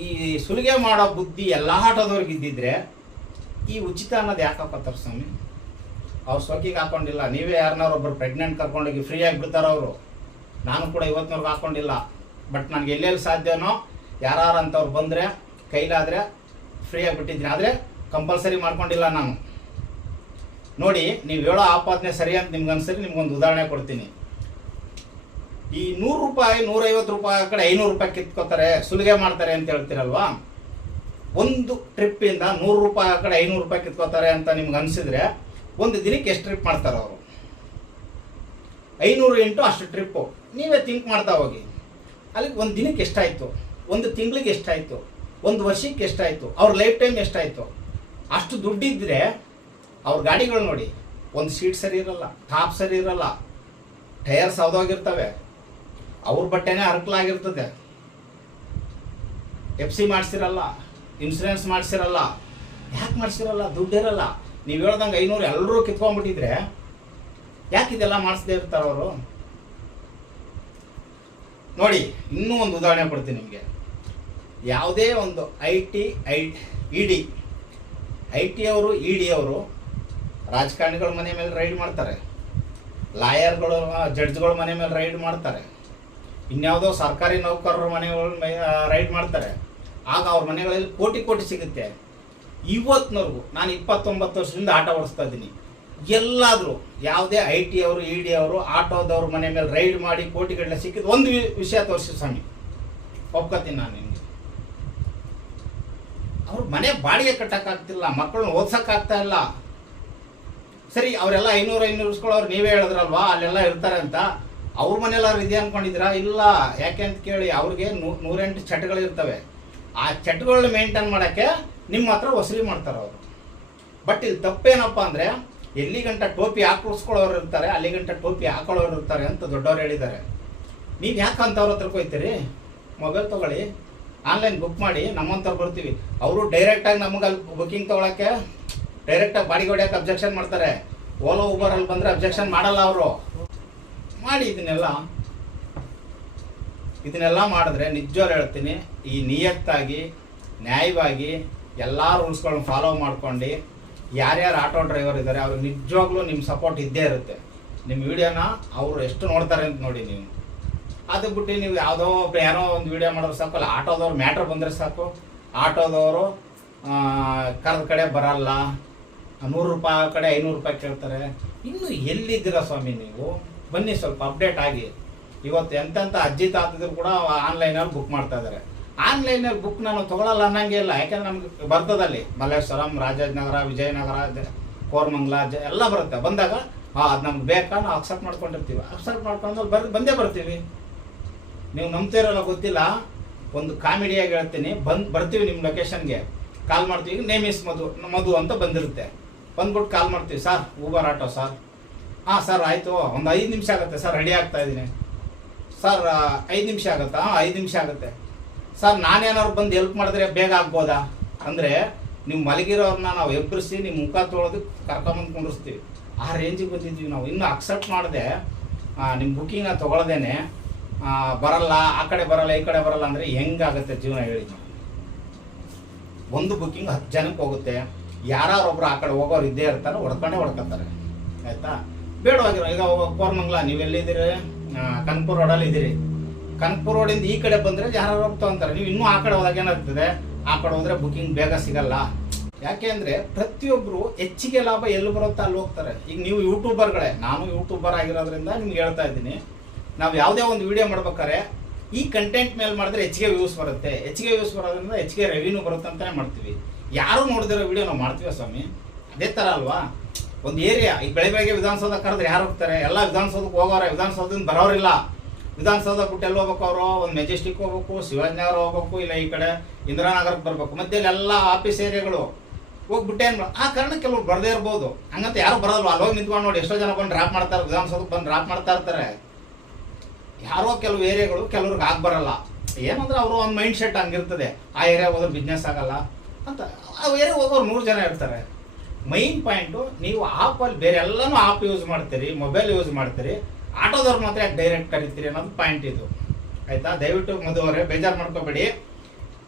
ಈ ಸುಲಿಗೆ ಮಾಡೋ ಬುದ್ಧಿ ಎಲ್ಲ ಆಟೋದವ್ರಿಗೆ ಇದ್ದಿದ್ರೆ ಈ ಉಚಿತ ಅನ್ನೋದು ಯಾಕೆ ಹಾಕೋತಾರೆ ಸ್ವಾಮಿ ಅವ್ರು ಸೊಕ್ಕಿಗೆ ಹಾಕೊಂಡಿಲ್ಲ. ನೀವೇ ಯಾರನ್ನಾರು ಒಬ್ಬರು ಪ್ರೆಗ್ನೆಂಟ್ ಕರ್ಕೊಂಡೋಗಿ ಫ್ರೀ ಆಗಿ ಬಿಡ್ತಾರ ಅವರು. ನಾನು ಕೂಡ ಇವತ್ತಿನವ್ರಿಗೆ ಹಾಕೊಂಡಿಲ್ಲ. ಬಟ್ ನನಗೆ ಎಲ್ಲೆಲ್ಲಿ ಸಾಧ್ಯನೋ ಅಂತವ್ರು ಬಂದರೆ, ಕೈಲಾದರೆ ಫ್ರೀಯಾಗಿ ಬಿಟ್ಟಿದ್ದೀನಿ. ಆದರೆ ಕಂಪಲ್ಸರಿ ಮಾಡ್ಕೊಂಡಿಲ್ಲ ನಾನು. ನೋಡಿ, ನೀವು ಹೇಳೋ ಆಪಾದನೆ ಸರಿ ಅಂತ ನಿಮ್ಗೆ ಅನ್ಸರಿ ನಿಮ್ಗೊಂದು ಉದಾಹರಣೆ ಕೊಡ್ತೀನಿ. ಈ ನೂರು ರೂಪಾಯಿ, ನೂರೈವತ್ತು ರೂಪಾಯಿ ಆ ಕಡೆ ಐನೂರು ರೂಪಾಯಿ ಕಿತ್ಕೋತಾರೆ, ಸುಲಿಗೆ ಮಾಡ್ತಾರೆ ಅಂತ ಹೇಳ್ತೀರಲ್ವಾ? ಒಂದು ಟ್ರಿಪ್ಪಿಂದ ನೂರು ರೂಪಾಯಿ ಆ ಕಡೆ ಐನೂರು ರೂಪಾಯಿ ಕಿತ್ಕೋತಾರೆ ಅಂತ ನಿಮ್ಗೆ ಅನಿಸಿದ್ರೆ ಒಂದು ದಿನಕ್ಕೆ ಎಷ್ಟು ಟ್ರಿಪ್ ಮಾಡ್ತಾರೆ ಅವರು? ಐನೂರು ಎಂಟು ಅಷ್ಟು ಟ್ರಿಪ್ಪು ನೀವೇ ಥಿಂಕ್ ಮಾಡ್ತಾ ಹೋಗಿ. ಅಲ್ಲಿಗೆ ಒಂದು ದಿನಕ್ಕೆ ಎಷ್ಟಾಯಿತು? ಒಂದು ತಿಂಗಳಿಗೆ ಎಷ್ಟಾಯಿತು? ಒಂದು ವರ್ಷಕ್ಕೆ ಎಷ್ಟಾಯಿತು? ಅವ್ರ ಲೈಫ್ ಟೈಮ್ ಎಷ್ಟಾಯಿತು? ಅಷ್ಟು ದುಡ್ಡಿದ್ದರೆ ಅವ್ರ ಗಾಡಿಗಳು ನೋಡಿ, ಒಂದು ಸೀಟ್ ಸರಿ ಇರಲ್ಲ ಟಾಪ್ ಸರಿ ಇರಲ್ಲ ಟೈರ್ಸ್ ಸೌದೋಗಿರ್ತವೆ ಅವ್ರ ಬಟ್ಟೆನೇ ಅರ್ಕಲಾಗಿರ್ತದೆ ಎಫ್ ಸಿ ಮಾಡಿಸಿರಲ್ಲ ಇನ್ಸೂರೆನ್ಸ್ ಮಾಡಿಸಿರಲ್ಲ, ಯಾಕೆ ಮಾಡಿಸಿರಲ್ಲ? ದುಡ್ಡಿರಲ್ಲ ನೀವು ಹೇಳ್ದಂಗೆ ಐನೂರು ಎಲ್ಲರೂ ಕಿತ್ಕೊಂಡ್ಬಿಟ್ಟಿದ್ರೆ ಯಾಕೆ ಇದೆಲ್ಲ ಮಾಡಿಸದೇ ಇರ್ತಾರೆ ಅವರು? ನೋಡಿ, ಇನ್ನೂ ಒಂದು ಉದಾಹರಣೆ ಕೊಡ್ತೀನಿ ನಿಮಗೆ. ಯಾವುದೇ ಒಂದು I T I E D I T ಅವರು ಇ ಡಿ ಅವರು ರಾಜಕಾರಣಿಗಳ ಮನೆ ಮೇಲೆ ರೈಡ್ ಮಾಡ್ತಾರೆ. ಲಾಯರ್ಗಳು ಜಡ್ಜ್ಗಳ ಮನೆ ಮೇಲೆ ರೈಡ್ ಮಾಡ್ತಾರೆ. ಇನ್ಯಾವುದೋ ಸರ್ಕಾರಿ ನೌಕರರ ಮನೆಗಳ ರೈಡ್ ಮಾಡ್ತಾರೆ. ಆಗ ಅವ್ರ ಮನೆಗಳಲ್ಲಿ ಕೋಟಿ ಕೋಟಿ ಸಿಗುತ್ತೆ. ಇವತ್ತಿನವರೆಗೂ ನಾನು ಇಪ್ಪತ್ತೊಂಬತ್ತು ವರ್ಷದಿಂದ ಆಟ ಓಡಿಸ್ತಾ ಇದ್ದೀನಿ. ಎಲ್ಲಾದರೂ, ಯಾವುದೇ ಐ ಟಿ ಅವರು ಇ ಡಿ ಅವರು, ಆಟೋದವ್ರ ಮನೆ ಮೇಲೆ ರೈಡ್ ಮಾಡಿ ಕೋಟಿಗಟ್ಟಲೆ ಸಿಕ್ಕಿದ್ದು ಒಂದು ವಿಷಯ ತೋರಿಸಿ ಸ್ವಾಮಿ. ಒಪ್ಕೋತೀನಿ ನಾನು ನಿಮಗೆ. ಅವ್ರ ಮನೆ ಬಾಡಿಗೆ ಕಟ್ಟೋಕ್ಕಾಗ್ತಿಲ್ಲ ಮಕ್ಕಳನ್ನ ಓದ್ಸೋಕ್ಕಾಗ್ತಾ ಇಲ್ಲ. ಸರಿ, ಅವರೆಲ್ಲ ಐನೂರು ಐನೂರು ಇಸ್ಕೊಳ್ಳೋರು ನೀವೇ ಹೇಳಿದ್ರಲ್ವಾ, ಅಲ್ಲೆಲ್ಲ ಇರ್ತಾರೆ ಅಂತ. ಅವ್ರ ಮನೆಯಲ್ಲಾರು ಇದೆ ಅನ್ಕೊಂಡಿದ್ದೀರಾ? ಇಲ್ಲ. ಯಾಕೆ ಅಂತ ಕೇಳಿ ಅವ್ರಿಗೆ ನೂರೆಂಟು ಚಟಗಳು ಇರ್ತವೆ. ಆ ಚಟಗಳನ್ನ ಮೇಂಟೈನ್ ಮಾಡೋಕ್ಕೆ ನಿಮ್ಮ ಹತ್ರ ವಸೂಲಿ ಮಾಡ್ತಾರೆ ಅವರು. ಬಟ್ ಇಲ್ಲಿ ತಪ್ಪೇನಪ್ಪ ಅಂದರೆ ಎಲ್ಲಿ ಗಂಟ ಟೋಪಿ ಹಾಕಿಸ್ಕೊಳ್ಳೋರು ಇರ್ತಾರೆ ಅಲ್ಲಿ ಗಂಟ ಟೋಪಿ ಹಾಕೊಳ್ಳೋರು ಇರ್ತಾರೆ ಅಂತ ದೊಡ್ಡವ್ರು ಹೇಳಿದ್ದಾರೆ. ನೀವು ಯಾಕೆ ಅಂಥವ್ರ ಹತ್ರ ಕೊಯ್ತೀರಿ ಮೊಬೈಲ್ ತೊಗೊಳ್ಳಿ. ಆನ್ಲೈನ್ ಬುಕ್ ಮಾಡಿ ನಮ್ಮಂಥವ್ರು ಬರ್ತೀವಿ. ಅವರು ಡೈರೆಕ್ಟಾಗಿ ನಮಗೆ ಅಲ್ಲಿ ಬುಕ್ಕಿಂಗ್ ತೊಗೊಳಕ್ಕೆ ಡೈರೆಕ್ಟಾಗಿ ಬಾಡಿಗೆ ಹೊಡ್ಯಕ್ಕೆ ಅಬ್ಜೆಕ್ಷನ್ ಮಾಡ್ತಾರೆ. ಓಲೋ ಊಬರಲ್ಲಿ ಬಂದರೆ ಅಬ್ಜೆಕ್ಷನ್ ಮಾಡಲ್ಲ ಅವರು. ಮಾಡಿ ಇದನ್ನೆಲ್ಲ ಇದನ್ನೆಲ್ಲ ಮಾಡಿದ್ರೆ ನಿಜವಾಗ್ಲೂ ಹೇಳ್ತೀನಿ, ಈ ನಿಯತ್ತಾಗಿ, ನ್ಯಾಯವಾಗಿ ಎಲ್ಲ ರೂಲ್ಸ್ಗಳನ್ನ ಫಾಲೋ ಮಾಡ್ಕೊಂಡು ಯಾರ್ಯಾರು ಆಟೋ ಡ್ರೈವರ್ ಇದ್ದಾರೆ ಅವ್ರಿಗೆ ನಿಜವಾಗ್ಲೂ ನಿಮ್ಮ ಸಪೋರ್ಟ್ ಇದ್ದೇ ಇರುತ್ತೆ. ನಿಮ್ಮ ವಿಡಿಯೋನ ಅವರು ಎಷ್ಟು ನೋಡ್ತಾರೆ ಅಂತ ನೋಡಿ ನೀವು. ಅದು ಬಿಟ್ಟು ನೀವು ಯಾವುದೋ ಯಾರೋ ಒಂದು ವಿಡಿಯೋ ಮಾಡಿದ್ರೆ ಸಾಕು, ಅಲ್ಲ ಆಟೋದವ್ರು ಮ್ಯಾಟ್ರ್ ಬಂದರೆ ಸಾಕು. ಆಟೋದವರು ಕರೆದ ಕಡೆ ಬರಲ್ಲ, ನೂರು ರೂಪಾಯಿ ಕಡೆ ಐನೂರು ರೂಪಾಯಿ ಕೇಳ್ತಾರೆ. ಇನ್ನು ಎಲ್ಲಿದ್ದೀರಾ ಸ್ವಾಮಿ ನೀವು? ಬನ್ನಿ ಸ್ವಲ್ಪ ಅಪ್ಡೇಟ್ ಆಗಿ. ಇವತ್ತು ಎಂತೆಂಥ ಅಜ್ಜಿ ತಾತದ್ರು ಕೂಡ ಆನ್ಲೈನಲ್ಲಿ ಬುಕ್ ಮಾಡ್ತಾ ಇದ್ದಾರೆ ಆನ್ಲೈನಲ್ಲಿ ಬುಕ್ ನಾನು ತೊಗೊಳಲ್ಲ ಅನ್ನಂಗೆ ಇಲ್ಲ. ಯಾಕೆಂದ್ರೆ ನಮ್ಗೆ ಬರ್ತದಲ್ಲಿ ಮಲ್ಲೇಶ್ವರಂ ರಾಜಾಜನಗರ ವಿಜಯನಗರ ಕೋರ್ಮಂಗ್ಲ, ಜ, ಎಲ್ಲ ಬರುತ್ತೆ. ಬಂದಾಗ ಹಾಂ ಅದು ನಮ್ಗೆ ಬೇಕಾ? ನಾವು ಅಕ್ಸೆಪ್ಟ್ ಮಾಡ್ಕೊಂಡಿರ್ತೀವಿ. ಅಕ್ಸೆಪ್ಟ್ ಮಾಡ್ಕೊಂಡು ಬರ್ ಬಂದೇ ಬರ್ತೀವಿ. ನೀವು ನಂಬ್ತಿರಲ್ಲ ಗೊತ್ತಿಲ್ಲ. ಒಂದು ಕಾಮಿಡಿಯಾಗಿ ಹೇಳ್ತೀನಿ. ಬಂದು, ಬರ್ತೀವಿ ನಿಮ್ಮ ಲೊಕೇಶನ್ಗೆ ಕಾಲ್ ಮಾಡ್ತೀವಿ. ನೇಮ್ ಇಸ್ ಮಧು ಮಧು ಅಂತ ಬಂದಿರುತ್ತೆ. ಬಂದ್ಬಿಟ್ಟು ಕಾಲ್ ಮಾಡ್ತೀವಿ. ಸರ್ ಊಬರ್ ಆಟೋ ಸರ್ ಹಾಂ ಸರ್, ಆಯಿತು. ಒಂದು ಐದು ನಿಮಿಷ ಆಗುತ್ತೆ. ಸರ್ ರೆಡಿ ಆಗ್ತಾ ಇದ್ದೀನಿ. ಸರ್ ಐದು ನಿಮಿಷ ಆಗುತ್ತಾ? ಐದು ನಿಮಿಷ ಆಗುತ್ತೆ. ಸರ್, ನಾನೇನಾದ್ರು ಬಂದು ಹೆಲ್ಪ್ ಮಾಡಿದ್ರೆ ಬೇಗ ಆಗ್ಬೋದಾ? ಅಂದರೆ ನೀವು ಮಲಗಿರೋರನ್ನ ನಾವು ಎಬ್ಬರಿಸಿ ನಿಮ್ಮ ಮುಖ ತೊಳೆದು ಕರ್ಕೊಂಬಂದು ಕುಂಡಿಸ್ತೀವಿ ಆ ರೇಂಜಿಗೆ ಬಂದಿದ್ವಿ ನಾವು. ಇನ್ನೂ ಅಕ್ಸೆಪ್ಟ್ ಮಾಡಿದೆ ನಿಮ್ಮ ಬುಕ್ಕಿಂಗ್ನ ತೊಗೊಳ್ದೇನೆ. ಬರಲ್ಲ, ಆ ಕಡೆ ಬರಲ್ಲ, ಈ ಕಡೆ ಬರಲ್ಲ ಅಂದರೆ ಹೆಂಗಾಗುತ್ತೆ ಜೀವನ ಹೇಳಿ ಒಂದು ಬುಕ್ಕಿಂಗ್ ಹತ್ತು ಜನಕ್ಕೆ ಹೋಗುತ್ತೆ. ಯಾರೊಬ್ರು ಆ ಕಡೆ ಹೋಗೋರು ಇದ್ದೇ ಇರ್ತಾರೆ, ಹೊಡ್ಕೊಂಡೇ ಹೊಡ್ಕೊತಾರೆ. ಆಯ್ತಾ? ಬೇಡವಾಗಿರೋ, ಈಗ ಕೋರ್ಮಂಗ್ಲ, ನೀವು ಎಲ್ಲಿದ್ದೀರಿ? ಕನ್ಪುರ ರೋಡಲ್ಲಿ ಇದ್ದೀರಿ. ಕನ್ಪುರ ರೋಡಿಂದ ಈ ಕಡೆ ಬಂದರೆ ಯಾರು ತಗೊಂತಾರೆ. ನೀವು ಇನ್ನೂ ಆ ಕಡೆ ಹೋದಾಗ ಏನಾಗ್ತದೆ? ಆ ಕಡೆ ಹೋದರೆ ಬುಕ್ಕಿಂಗ್ ಬೇಗ ಸಿಗಲ್ಲ. ಯಾಕೆ ಅಂದರೆ ಪ್ರತಿಯೊಬ್ಬರು ಹೆಚ್ಚಿಗೆ ಲಾಭ ಎಲ್ಲಿ ಬರುತ್ತೆ ಅಲ್ಲಿ ಹೋಗ್ತಾರೆ. ಈಗ ನೀವು ಯೂಟ್ಯೂಬರ್ಗಳೇ, ನಾನು ಯೂಟ್ಯೂಬರ್ ಆಗಿರೋದ್ರಿಂದ ನಿಮ್ಗೆ ಹೇಳ್ತಾ ಇದ್ದೀನಿ. ನಾವು ಯಾವುದೇ ಒಂದು ವಿಡಿಯೋ ಮಾಡ್ಬೇಕಾದ್ರೆ, ಈ ಕಂಟೆಂಟ್ ಮೇಲೆ ಮಾಡಿದ್ರೆ ಹೆಚ್ಚಿಗೆ ವ್ಯೂಸ್ ಬರುತ್ತೆ. ಹೆಚ್ಚಿಗೆ ವ್ಯೂಸ್ ಬರೋದ್ರಿಂದ ಹೆಚ್ಚಿಗೆ ರೆವಿನ್ಯೂ ಬರುತ್ತೆ ಅಂತಲೇ ಮಾಡ್ತೀವಿ. ಯಾರು ನೋಡಿದಿರೋ ವಿಡಿಯೋ ನಾವು ಮಾಡ್ತೀವಿ ಸ್ವಾಮಿ? ಅದೇ ಥರ ಅಲ್ವಾ? ಒಂದು ಏರಿಯಾ ಈಗ ಬೆಳೆ ಬೆಳಗ್ಗೆ ವಿಧಾನಸೌಧ ಕರೆದ್ರೆ ಯಾರು ಹೋಗ್ತಾರೆ? ಎಲ್ಲ ವಿಧಾನಸೌಧಕ್ಕೆ ಹೋಗೋರೆ, ವಿಧಾನಸೌಧದಿಂದ ಬರೋರಿಲ್ಲ. ವಿಧಾನಸೌಧ ಬಿಟ್ಟು ಎಲ್ಲಿ ಹೋಗ್ಬೇಕು ಅವರು? ಒಂದು ಮೆಜೆಸ್ಟಿಕ್ ಹೋಗ್ಬೇಕು ಶಿವಾಜಿನಗರ ಹೋಗ್ಬೇಕು, ಇಲ್ಲ ಈ ಕಡೆ ಇಂದಿರಾನಗರಕ್ಕೆ ಬರಬೇಕು. ಮಧ್ಯದಲ್ಲಿ ಎಲ್ಲ ಆಫೀಸ್ ಏರಿಯಾಗಳು ಹೋಗ್ಬಿಟ್ಟೆ ಏನು ಆ ಕಾರಣ ಕೆಲವ್ರು ಬರದೇ ಇರ್ಬೋದು. ಹಂಗಂತ ಯಾರು ಬರೋಲ್ವಾ ಅಲ್ಲಿ ಹೋಗಿ ನಿಂತ್ಕೊಂಡು ನೋಡಿ ಎಷ್ಟೋ ಜನ ಬಂದು ಡ್ರಾಪ್ ಮಾಡ್ತಾರೆ ವಿಧಾನಸೌಧಕ್ಕೆ ಬಂದು ಡ್ರಾಪ್ ಮಾಡ್ತಾ ಇರ್ತಾರೆ. ಯಾರೋ ಕೆಲವು ಏರಿಯಾಗಳು ಕೆಲವ್ರಿಗೆ ಆಗಿ ಬರಲ್ಲ. ಏನಂದ್ರೆ ಅವರು ಒಂದು ಮೈಂಡ್ ಸೆಟ್ ಹಂಗಿರ್ತದೆ. ಆ ಏರಿಯಾ ಹೋದ್ರೆ ಬಿಸ್ನೆಸ್ ಆಗಲ್ಲ ಅಂತ. ಆ ಏರಿಯಾ ಹೋಗೋರು ನೂರು ಜನ ಇರ್ತಾರೆ. ಮೈನ್ ಪಾಯಿಂಟು ನೀವು ಆಪಲ್ಲಿ ಬೇರೆ ಎಲ್ಲನೂ ಆಪ್ ಯೂಸ್ ಮಾಡ್ತೀರಿ ಮೊಬೈಲ್ ಯೂಸ್ ಮಾಡ್ತೀರಿ, ಆಟೋದವ್ರು ಮಾತ್ರ ಡೈರೆಕ್ಟ್ ಕರಿತೀರಿ ಅನ್ನೋದು ಪಾಯಿಂಟ್ ಇದು. ಆಯಿತಾ? ದಯವಿಟ್ಟು ಮದುವೆ ಅವರೇ, ಬೇಜಾರು ಮಾಡ್ಕೋಬೇಡಿ.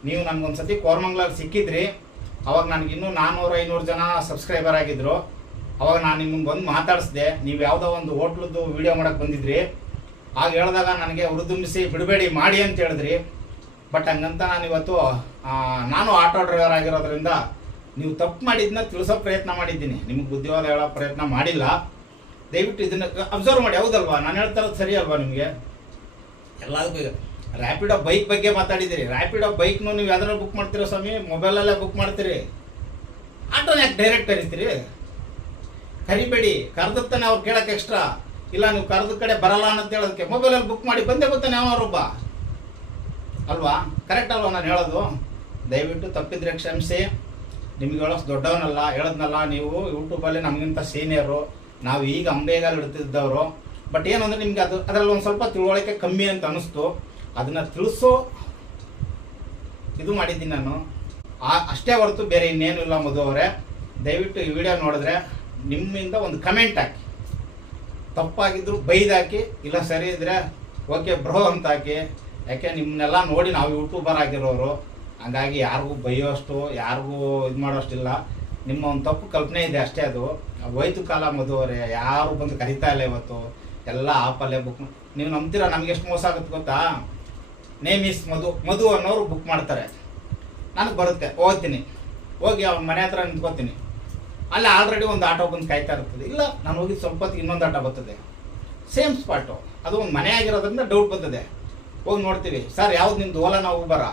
ನೀವು ನನಗೊಂದ್ಸತಿ ಕೋರ್ಮಂಗ್ಲಾಗ ಸಿಕ್ಕಿದ್ರಿ. ಅವಾಗ ನನಗೆ ಇನ್ನೂ ನಾನ್ನೂರು ಐನೂರು ಜನ ಸಬ್ಸ್ಕ್ರೈಬರ್ ಆಗಿದ್ರು. ಅವಾಗ ನಾನು ನಿಮ್ಮನ್ನು ಬಂದು ಮಾತಾಡಿಸ್ದೆ. ನೀವು ಯಾವುದೋ ಒಂದು ಹೋಟ್ಲದ್ದು ವಿಡಿಯೋ ಮಾಡಕ್ಕೆ ಬಂದಿದ್ರಿ. ಆಗ ಹೇಳಿದಾಗ ನನಗೆ ಹುರಿದುಂಬಿಸಿ ಬಿಡಬೇಡಿ, ಮಾಡಿ ಅಂತ ಹೇಳಿದ್ರಿ. ಬಟ್ ಹಂಗಂತ ನಾನು ಇವತ್ತು ನಾನು ಆಟೋ ಡ್ರೈವರ್ ಆಗಿರೋದ್ರಿಂದ ನೀವು ತಪ್ಪು ಮಾಡಿದ್ನ ತಿಳಿಸೋ ಪ್ರಯತ್ನ ಮಾಡಿದ್ದೀನಿ. ನಿಮ್ಗೆ ಬುದ್ಧಿವಾದ ಹೇಳೋ ಪ್ರಯತ್ನ ಮಾಡಿಲ್ಲ. ದಯವಿಟ್ಟು ಇದನ್ನು ಅಬ್ಸರ್ವ್ ಮಾಡಿ. ಹೌದಲ್ವಾ? ನಾನು ಹೇಳ್ತಾ ಸರಿ ಅಲ್ವಾ ನಿಮಗೆ? ಎಲ್ಲದಕ್ಕೂ ಈಗ ರ್ಯಾಪಿಡೋ ಬೈಕ್ ಬಗ್ಗೆ ಮಾತಾಡಿದ್ದೀರಿ. ರ್ಯಾಪಿಡೋ ಬೈಕ್ನು ನೀವು ಯಾವ್ದ್ರಲ್ಲಿ ಬುಕ್ ಮಾಡ್ತೀರೋ ಸ್ವಾಮಿ? ಮೊಬೈಲಲ್ಲೇ ಬುಕ್ ಮಾಡ್ತೀರಿ. ಆಟೋನ ಯಾಕೆ ಡೈರೆಕ್ಟ್ ಕರಿತೀರಿ? ಕರಿಬೇಡಿ. ಕರೆದತ್ತಾನೆ ಅವ್ರು ಕೇಳೋಕ್ಕೆ ಎಕ್ಸ್ಟ್ರಾ ಇಲ್ಲ ನೀವು ಕರೆದ ಕಡೆ ಬರಲ್ಲ ಅನ್ನೋದು ಹೇಳೋದಕ್ಕೆ. ಮೊಬೈಲಲ್ಲಿ ಬುಕ್ ಮಾಡಿ ಬಂದೇ ಬರ್ತಾನೆ ಅವರೊಬ್ಬ ಅಲ್ವಾ? ಕರೆಕ್ಟ್ ಅಲ್ವಾ ನಾನು ಹೇಳೋದು? ದಯವಿಟ್ಟು ತಪ್ಪಿದ್ರೆ ಕ್ಷಮಿಸಿ. ನಿಮ್ಗೆ ಹೇಳೋಷ್ಟು ದೊಡ್ಡವನಲ್ಲ, ಹೇಳದ್ನಲ್ಲ, ನೀವು ಯೂಟ್ಯೂಬಲ್ಲಿ ನಮಗಿಂತ ಸೀನಿಯರು ನಾವು ಈಗ ಅಂಬೇಗಾಲ ಇಡ್ತಿದ್ದವರು. ಬಟ್ ಏನಂದ್ರೆ ನಿಮ್ಗೆ ಅದು ಅದರಲ್ಲಿ ಒಂದು ಸ್ವಲ್ಪ ತಿಳುವಳಿಕೆ ಕಮ್ಮಿ ಅಂತ ಅನಿಸ್ತು. ಅದನ್ನ ತಿಳಿಸೋ ಇದು ಮಾಡಿದ್ದೀನಿ ನಾನು. ಆ, ಅಷ್ಟೇ ಹೊರತು ಬೇರೆ ಇನ್ನೇನು ಇಲ್ಲ ಮಧು ದಯವಿಟ್ಟು ಈ ವಿಡಿಯೋ ನೋಡಿದ್ರೆ ನಿಮ್ಮಿಂದ ಒಂದು ಕಮೆಂಟ್ ಹಾಕಿ. ತಪ್ಪಾಗಿದ್ರು ಬೈದಾಕಿ, ಇಲ್ಲ ಸರಿ ಇದ್ರೆ ಓಕೆ ಬ್ರೋ ಅಂತ ಹಾಕಿ. ಯಾಕೆ ನಿಮ್ಮನ್ನೆಲ್ಲ ನೋಡಿ ನಾವು ಯೂಟ್ಯೂಬರ್ ಆಗಿರೋರು. ಹಂಗಾಗಿ ಯಾರಿಗೂ ಬೈಯೋಷ್ಟು, ಯಾರಿಗೂ ಇದು ಮಾಡೋಷ್ಟಿಲ್ಲ. ನಿಮ್ಮ ಒಂದು ತಪ್ಪು ಕಲ್ಪನೆ ಇದೆ ಅಷ್ಟೇ ಅದು. ಹೋಯ್ತು ಕಾಲ ಮದುವರೆ ಯಾರು ಬಂದು ಕರಿತಾ ಇಲ್ಲ ಇವತ್ತು. ಎಲ್ಲ ಆಪಲ್ಲೇ ಬುಕ್ ನೀವು ನಂಬ್ತೀರಾ? ನಮ್ಗೆ ಎಷ್ಟು ಮೋಸ ಆಗುತ್ತೆ ಗೊತ್ತಾ? ನೇಮ್ ಇಸ್ ಮಧು ಮಧು ಅನ್ನೋರು ಬುಕ್ ಮಾಡ್ತಾರೆ. ನನಗೆ ಬರುತ್ತೆ, ಹೋಗ್ತೀನಿ. ಹೋಗಿ ಅವ್ನ ಮನೆ ಹತ್ರ ನಿಂತ್ಕೋತೀನಿ. ಅಲ್ಲಿ ಆಲ್ರೆಡಿ ಒಂದು ಆಟೋ ಬಂದು ಕಾಯ್ತಾ ಇರ್ತದೆ. ಇಲ್ಲ, ನಾನು ಹೋಗಿ ಸ್ವಲ್ಪ ಹೊತ್ತಿಗೆ ಇನ್ನೊಂದು ಆಟೋ ಬರ್ತದೆ. ಸೇಮ್ ಸ್ಪಾಟು ಅದು ಒಂದು ಮನೆ ಆಗಿರೋದ್ರಿಂದ ಡೌಟ್ ಬರ್ತದೆ. ಹೋಗಿ ನೋಡ್ತೀವಿ. ಸರ್, ಯಾವ್ದು ನಿಮ್ದು? ನಾವು ಊಬರ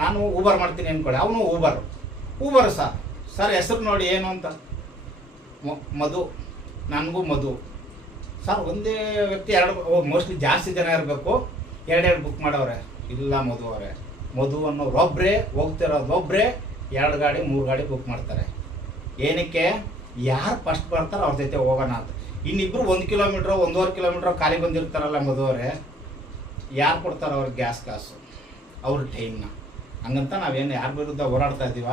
ನಾನು ಊಬರ್ ಮಾಡ್ತೀನಿ ಅಂದ್ಕೊಳ್ಳಿ ಅವನು ಊಬರ್ ಊಬರ್ ಸರ್ ಸರ್, ಹೆಸರು ನೋಡಿ ಏನು ಅಂತ. ಮಧು. ನನಗೂ ಮಧು. ಸರ್, ಒಂದೇ ವ್ಯಕ್ತಿ ಎರಡು ಮೋಸ್ಟ್ಲಿ ಜಾಸ್ತಿ ಜನ ಇರಬೇಕು. ಎರಡೆರಡು ಬುಕ್ ಮಾಡವ್ರೆ. ಇಲ್ಲ ಮಧು ಅವರೇ. ಮಧು ಅನ್ನೋರು ಒಬ್ಬರೇ ಹೋಗ್ತಿರೋದು ಒಬ್ಬರೇ ಎರಡು ಗಾಡಿ, ಮೂರು ಗಾಡಿ ಬುಕ್ ಮಾಡ್ತಾರೆ. ಏನಕ್ಕೆ? ಯಾರು ಫಸ್ಟ್ ಬರ್ತಾರೋ ಅವ್ರ ಜೊತೆ ಹೋಗೋಣ ಅಂತ. ಇನ್ನಿಬ್ರು ಒಂದು ಕಿಲೋಮೀಟ್ರ್ ಒಂದೂವರೆ ಕಿಲೋಮೀಟ್ರ್ ಖಾಲಿ ಬಂದಿರ್ತಾರಲ್ಲ ಮಧು ಅವರೇ. ಯಾರು ಕೊಡ್ತಾರೋ ಅವ್ರಿಗೆ ಗ್ಯಾಸ್ ಕಾಸು. ಅವ್ರ ಟೈಮ್ನ ಹಂಗಂತ ನಾವೇನು ಯಾರ ವಿರುದ್ಧ ಹೋರಾಡ್ತಾ ಇದ್ದೀವ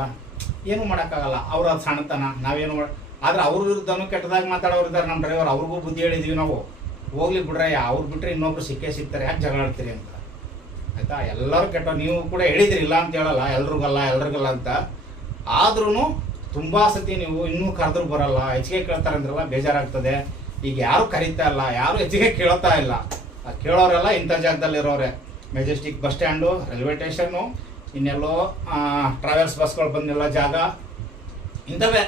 ಏನೂ ಮಾಡೋಕ್ಕಾಗಲ್ಲ. ಅವ್ರ ಅದು ಸಣ್ಣತನ. ನಾವೇನು ಮಾಡ ಆದ್ರೆ ಅವ್ರ ವಿರುದ್ಧನೂ ಕೆಟ್ಟದಾಗಿ ಮಾತಾಡೋರು ಇದ್ದಾರೆ ನಮ್ಮ ಡ್ರೈವರ್. ಅವ್ರಿಗೂ ಬುದ್ಧಿ ಹೇಳಿದ್ವಿ ನಾವು. ಹೋಗ್ಲಿ ಬಿಡ್ರೆ, ಅವ್ರು ಬಿಟ್ಟರೆ ಇನ್ನೊಬ್ರು ಸಿಕ್ಕೇ ಸಿಗ್ತಾರೆ. ಯಾಕೆ ಜಗಳ ಆಡ್ತೀರಿ ಅಂತ. ಆಯ್ತಾ? ಎಲ್ಲರೂ ಕೆಟ್ಟ ನೀವು ಕೂಡ ಹೇಳಿದ್ರಿ ಇಲ್ಲ ಅಂತ ಹೇಳಲ್ಲ. ಎಲ್ರಿಗಲ್ಲ ಎಲ್ರಿಗಲ್ಲ ಅಂತ. ಆದ್ರೂ ತುಂಬ ಸತಿ ನೀವು ಇನ್ನೂ ಕರೆದ್ರೂ ಬರಲ್ಲ. ಹೆಚ್ಚಿಗೆ ಕೇಳ್ತಾರೆ ಅಂದ್ರಲ್ಲ, ಬೇಜಾರಾಗ್ತದೆ. ಈಗ ಯಾರು ಕರೀತಾ ಇಲ್ಲ, ಯಾರು ಹೆಚ್ಚಿಗೆ ಕೇಳ್ತಾ ಇಲ್ಲ. ಕೇಳೋರೆಲ್ಲ ಇಂಥ ಜಾಗದಲ್ಲಿ ಇರೋರೆ Majestic bus stand, railway station ಇನ್ನೆಲ್ಲೋ travels ಬಸ್ಗಳು ಬಂದಿಲ್ಲ ಜಾಗ ಇಂಥವೇ.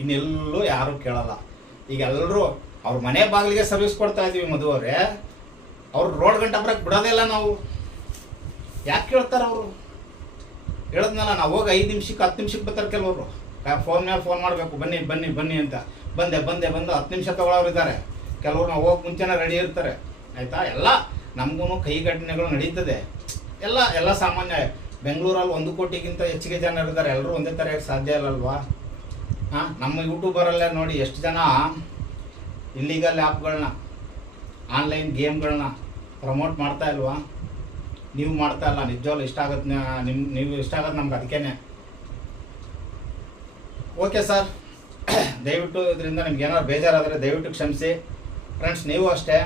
ಇನ್ನೆಲ್ಲೂ ಯಾರೂ ಕೇಳಲ್ಲ. ಈಗ ಎಲ್ಲರೂ ಅವ್ರ ಮನೆ ಬಾಗಿಲಿಗೆ ಸರ್ವಿಸ್ ಕೊಡ್ತಾ ಇದ್ದೀವಿ ಮಧು ಅವರೇ. ಅವ್ರು ರೋಡ್ ಗಂಟೆ ಬರಕ್ಕೆ ಬಿಡೋದೇ ಇಲ್ಲ ನಾವು. ಯಾಕೆ ಕೇಳ್ತಾರೆ ಅವರು? ಹೇಳದ್ನಲ್ಲ, ನಾವು ಹೋಗಿ ಐದು ನಿಮಿಷಕ್ಕೆ, ಹತ್ತು ನಿಮಿಷಕ್ಕೆ ಬರ್ತಾರೆ ಕೆಲವರು. ಫೋನ್ ಮೇಲೆ ಫೋನ್ ಮಾಡಬೇಕು. ಬನ್ನಿ ಬನ್ನಿ ಬನ್ನಿ ಅಂತ. ಬಂದೆ ಬಂದೆ, ಬಂದು, ಹತ್ತು ನಿಮಿಷ ತಗೊಳ್ಳೋರು ಇದ್ದಾರೆ ಕೆಲವರು ನಾವು ಹೋಗಿ ಮುಂಚೆನೇ ರೆಡಿ ಇರ್ತಾರೆ. ಆಯಿತಾ? ಎಲ್ಲ ನಮಗೂ ಕೈಘಟನೆಗಳು ನಡೀತದೆ. ಎಲ್ಲ ಎಲ್ಲ ಸಾಮಾನ್ಯ ಬೆಂಗಳೂರಲ್ಲಿ ಒಂದು ಕೋಟಿಗಿಂತ ಹೆಚ್ಚಿಗೆ ಜನ ಇರ್ತಾರೆ. ಎಲ್ಲರೂ ಒಂದೇ ಥರ ಸಾಧ್ಯ ಇಲ್ಲಲ್ವಾ? ಹಾಂ, ನಮ್ಮ ಯೂಟ್ಯೂಬರಲ್ಲೇ ನೋಡಿ ಎಷ್ಟು ಜನ ಇಲ್ಲಿಗಲ್ ಆ್ಯಪ್ಗಳನ್ನ ಆನ್ಲೈನ್ ಗೇಮ್ಗಳನ್ನ ಪ್ರಮೋಟ್ ಮಾಡ್ತಾ ಇಲ್ವಾ? ನೀವು ಮಾಡ್ತಾ ಇಲ್ಲ. ನಿಜವಾಗ್ಲೂ ಇಷ್ಟ ಆಗತ್ತೆ ನಿಮ್ಮ ನೀವು ಇಷ್ಟ ಆಗತ್ತೆ ನಮ್ಗೆ ಅದಕ್ಕೇನೆ ಓಕೆ ಸರ್ ದಯವಿಟ್ಟು ಇದರಿಂದ ನಿಮ್ಗೆ ಏನಾದ್ರು ಬೇಜಾರಾದರೆ ದಯವಿಟ್ಟು ಕ್ಷಮಿಸಿ. ಫ್ರೆಂಡ್ಸ್ ನೀವು ಅಷ್ಟೇ.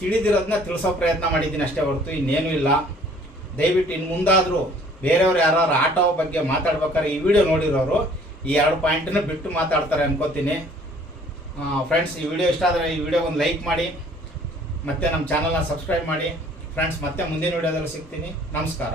ತಿಳಿದಿರೋದನ್ನ ತಿಳಿಸೋ ಪ್ರಯತ್ನ ಮಾಡಿದ್ದೀನಿ ಅಷ್ಟೇ ಹೊರತು ಇನ್ನೇನೂ ಇಲ್ಲ. ದಯವಿಟ್ಟು ಇನ್ನು ಮುಂದಾದರೂ ಬೇರೆಯವ್ರು ಯಾರು ಆಟೋ ಬಗ್ಗೆ ಮಾತಾಡ್ಬೇಕಾದ್ರೆ ಈ ವಿಡಿಯೋ ನೋಡಿರೋರು ಈ ಎರಡು ಪಾಯಿಂಟನ್ನು ಬಿಟ್ಟು ಮಾತಾಡ್ತಾರೆ ಅನ್ಕೋತೀನಿ. ಫ್ರೆಂಡ್ಸ್ ಈ ವಿಡಿಯೋ ಇಷ್ಟ ಆದರೆ ಈ ವಿಡಿಯೋ ಒಂದು ಲೈಕ್ ಮಾಡಿ, ಮತ್ತು ನಮ್ಮ ಚಾನಲ್ನ ಸಬ್ಸ್ಕ್ರೈಬ್ ಮಾಡಿ. ಫ್ರೆಂಡ್ಸ್ ಮತ್ತೆ ಮುಂದಿನ ವಿಡಿಯೋದಲ್ಲಿ ಸಿಗ್ತೀನಿ. ನಮಸ್ಕಾರ.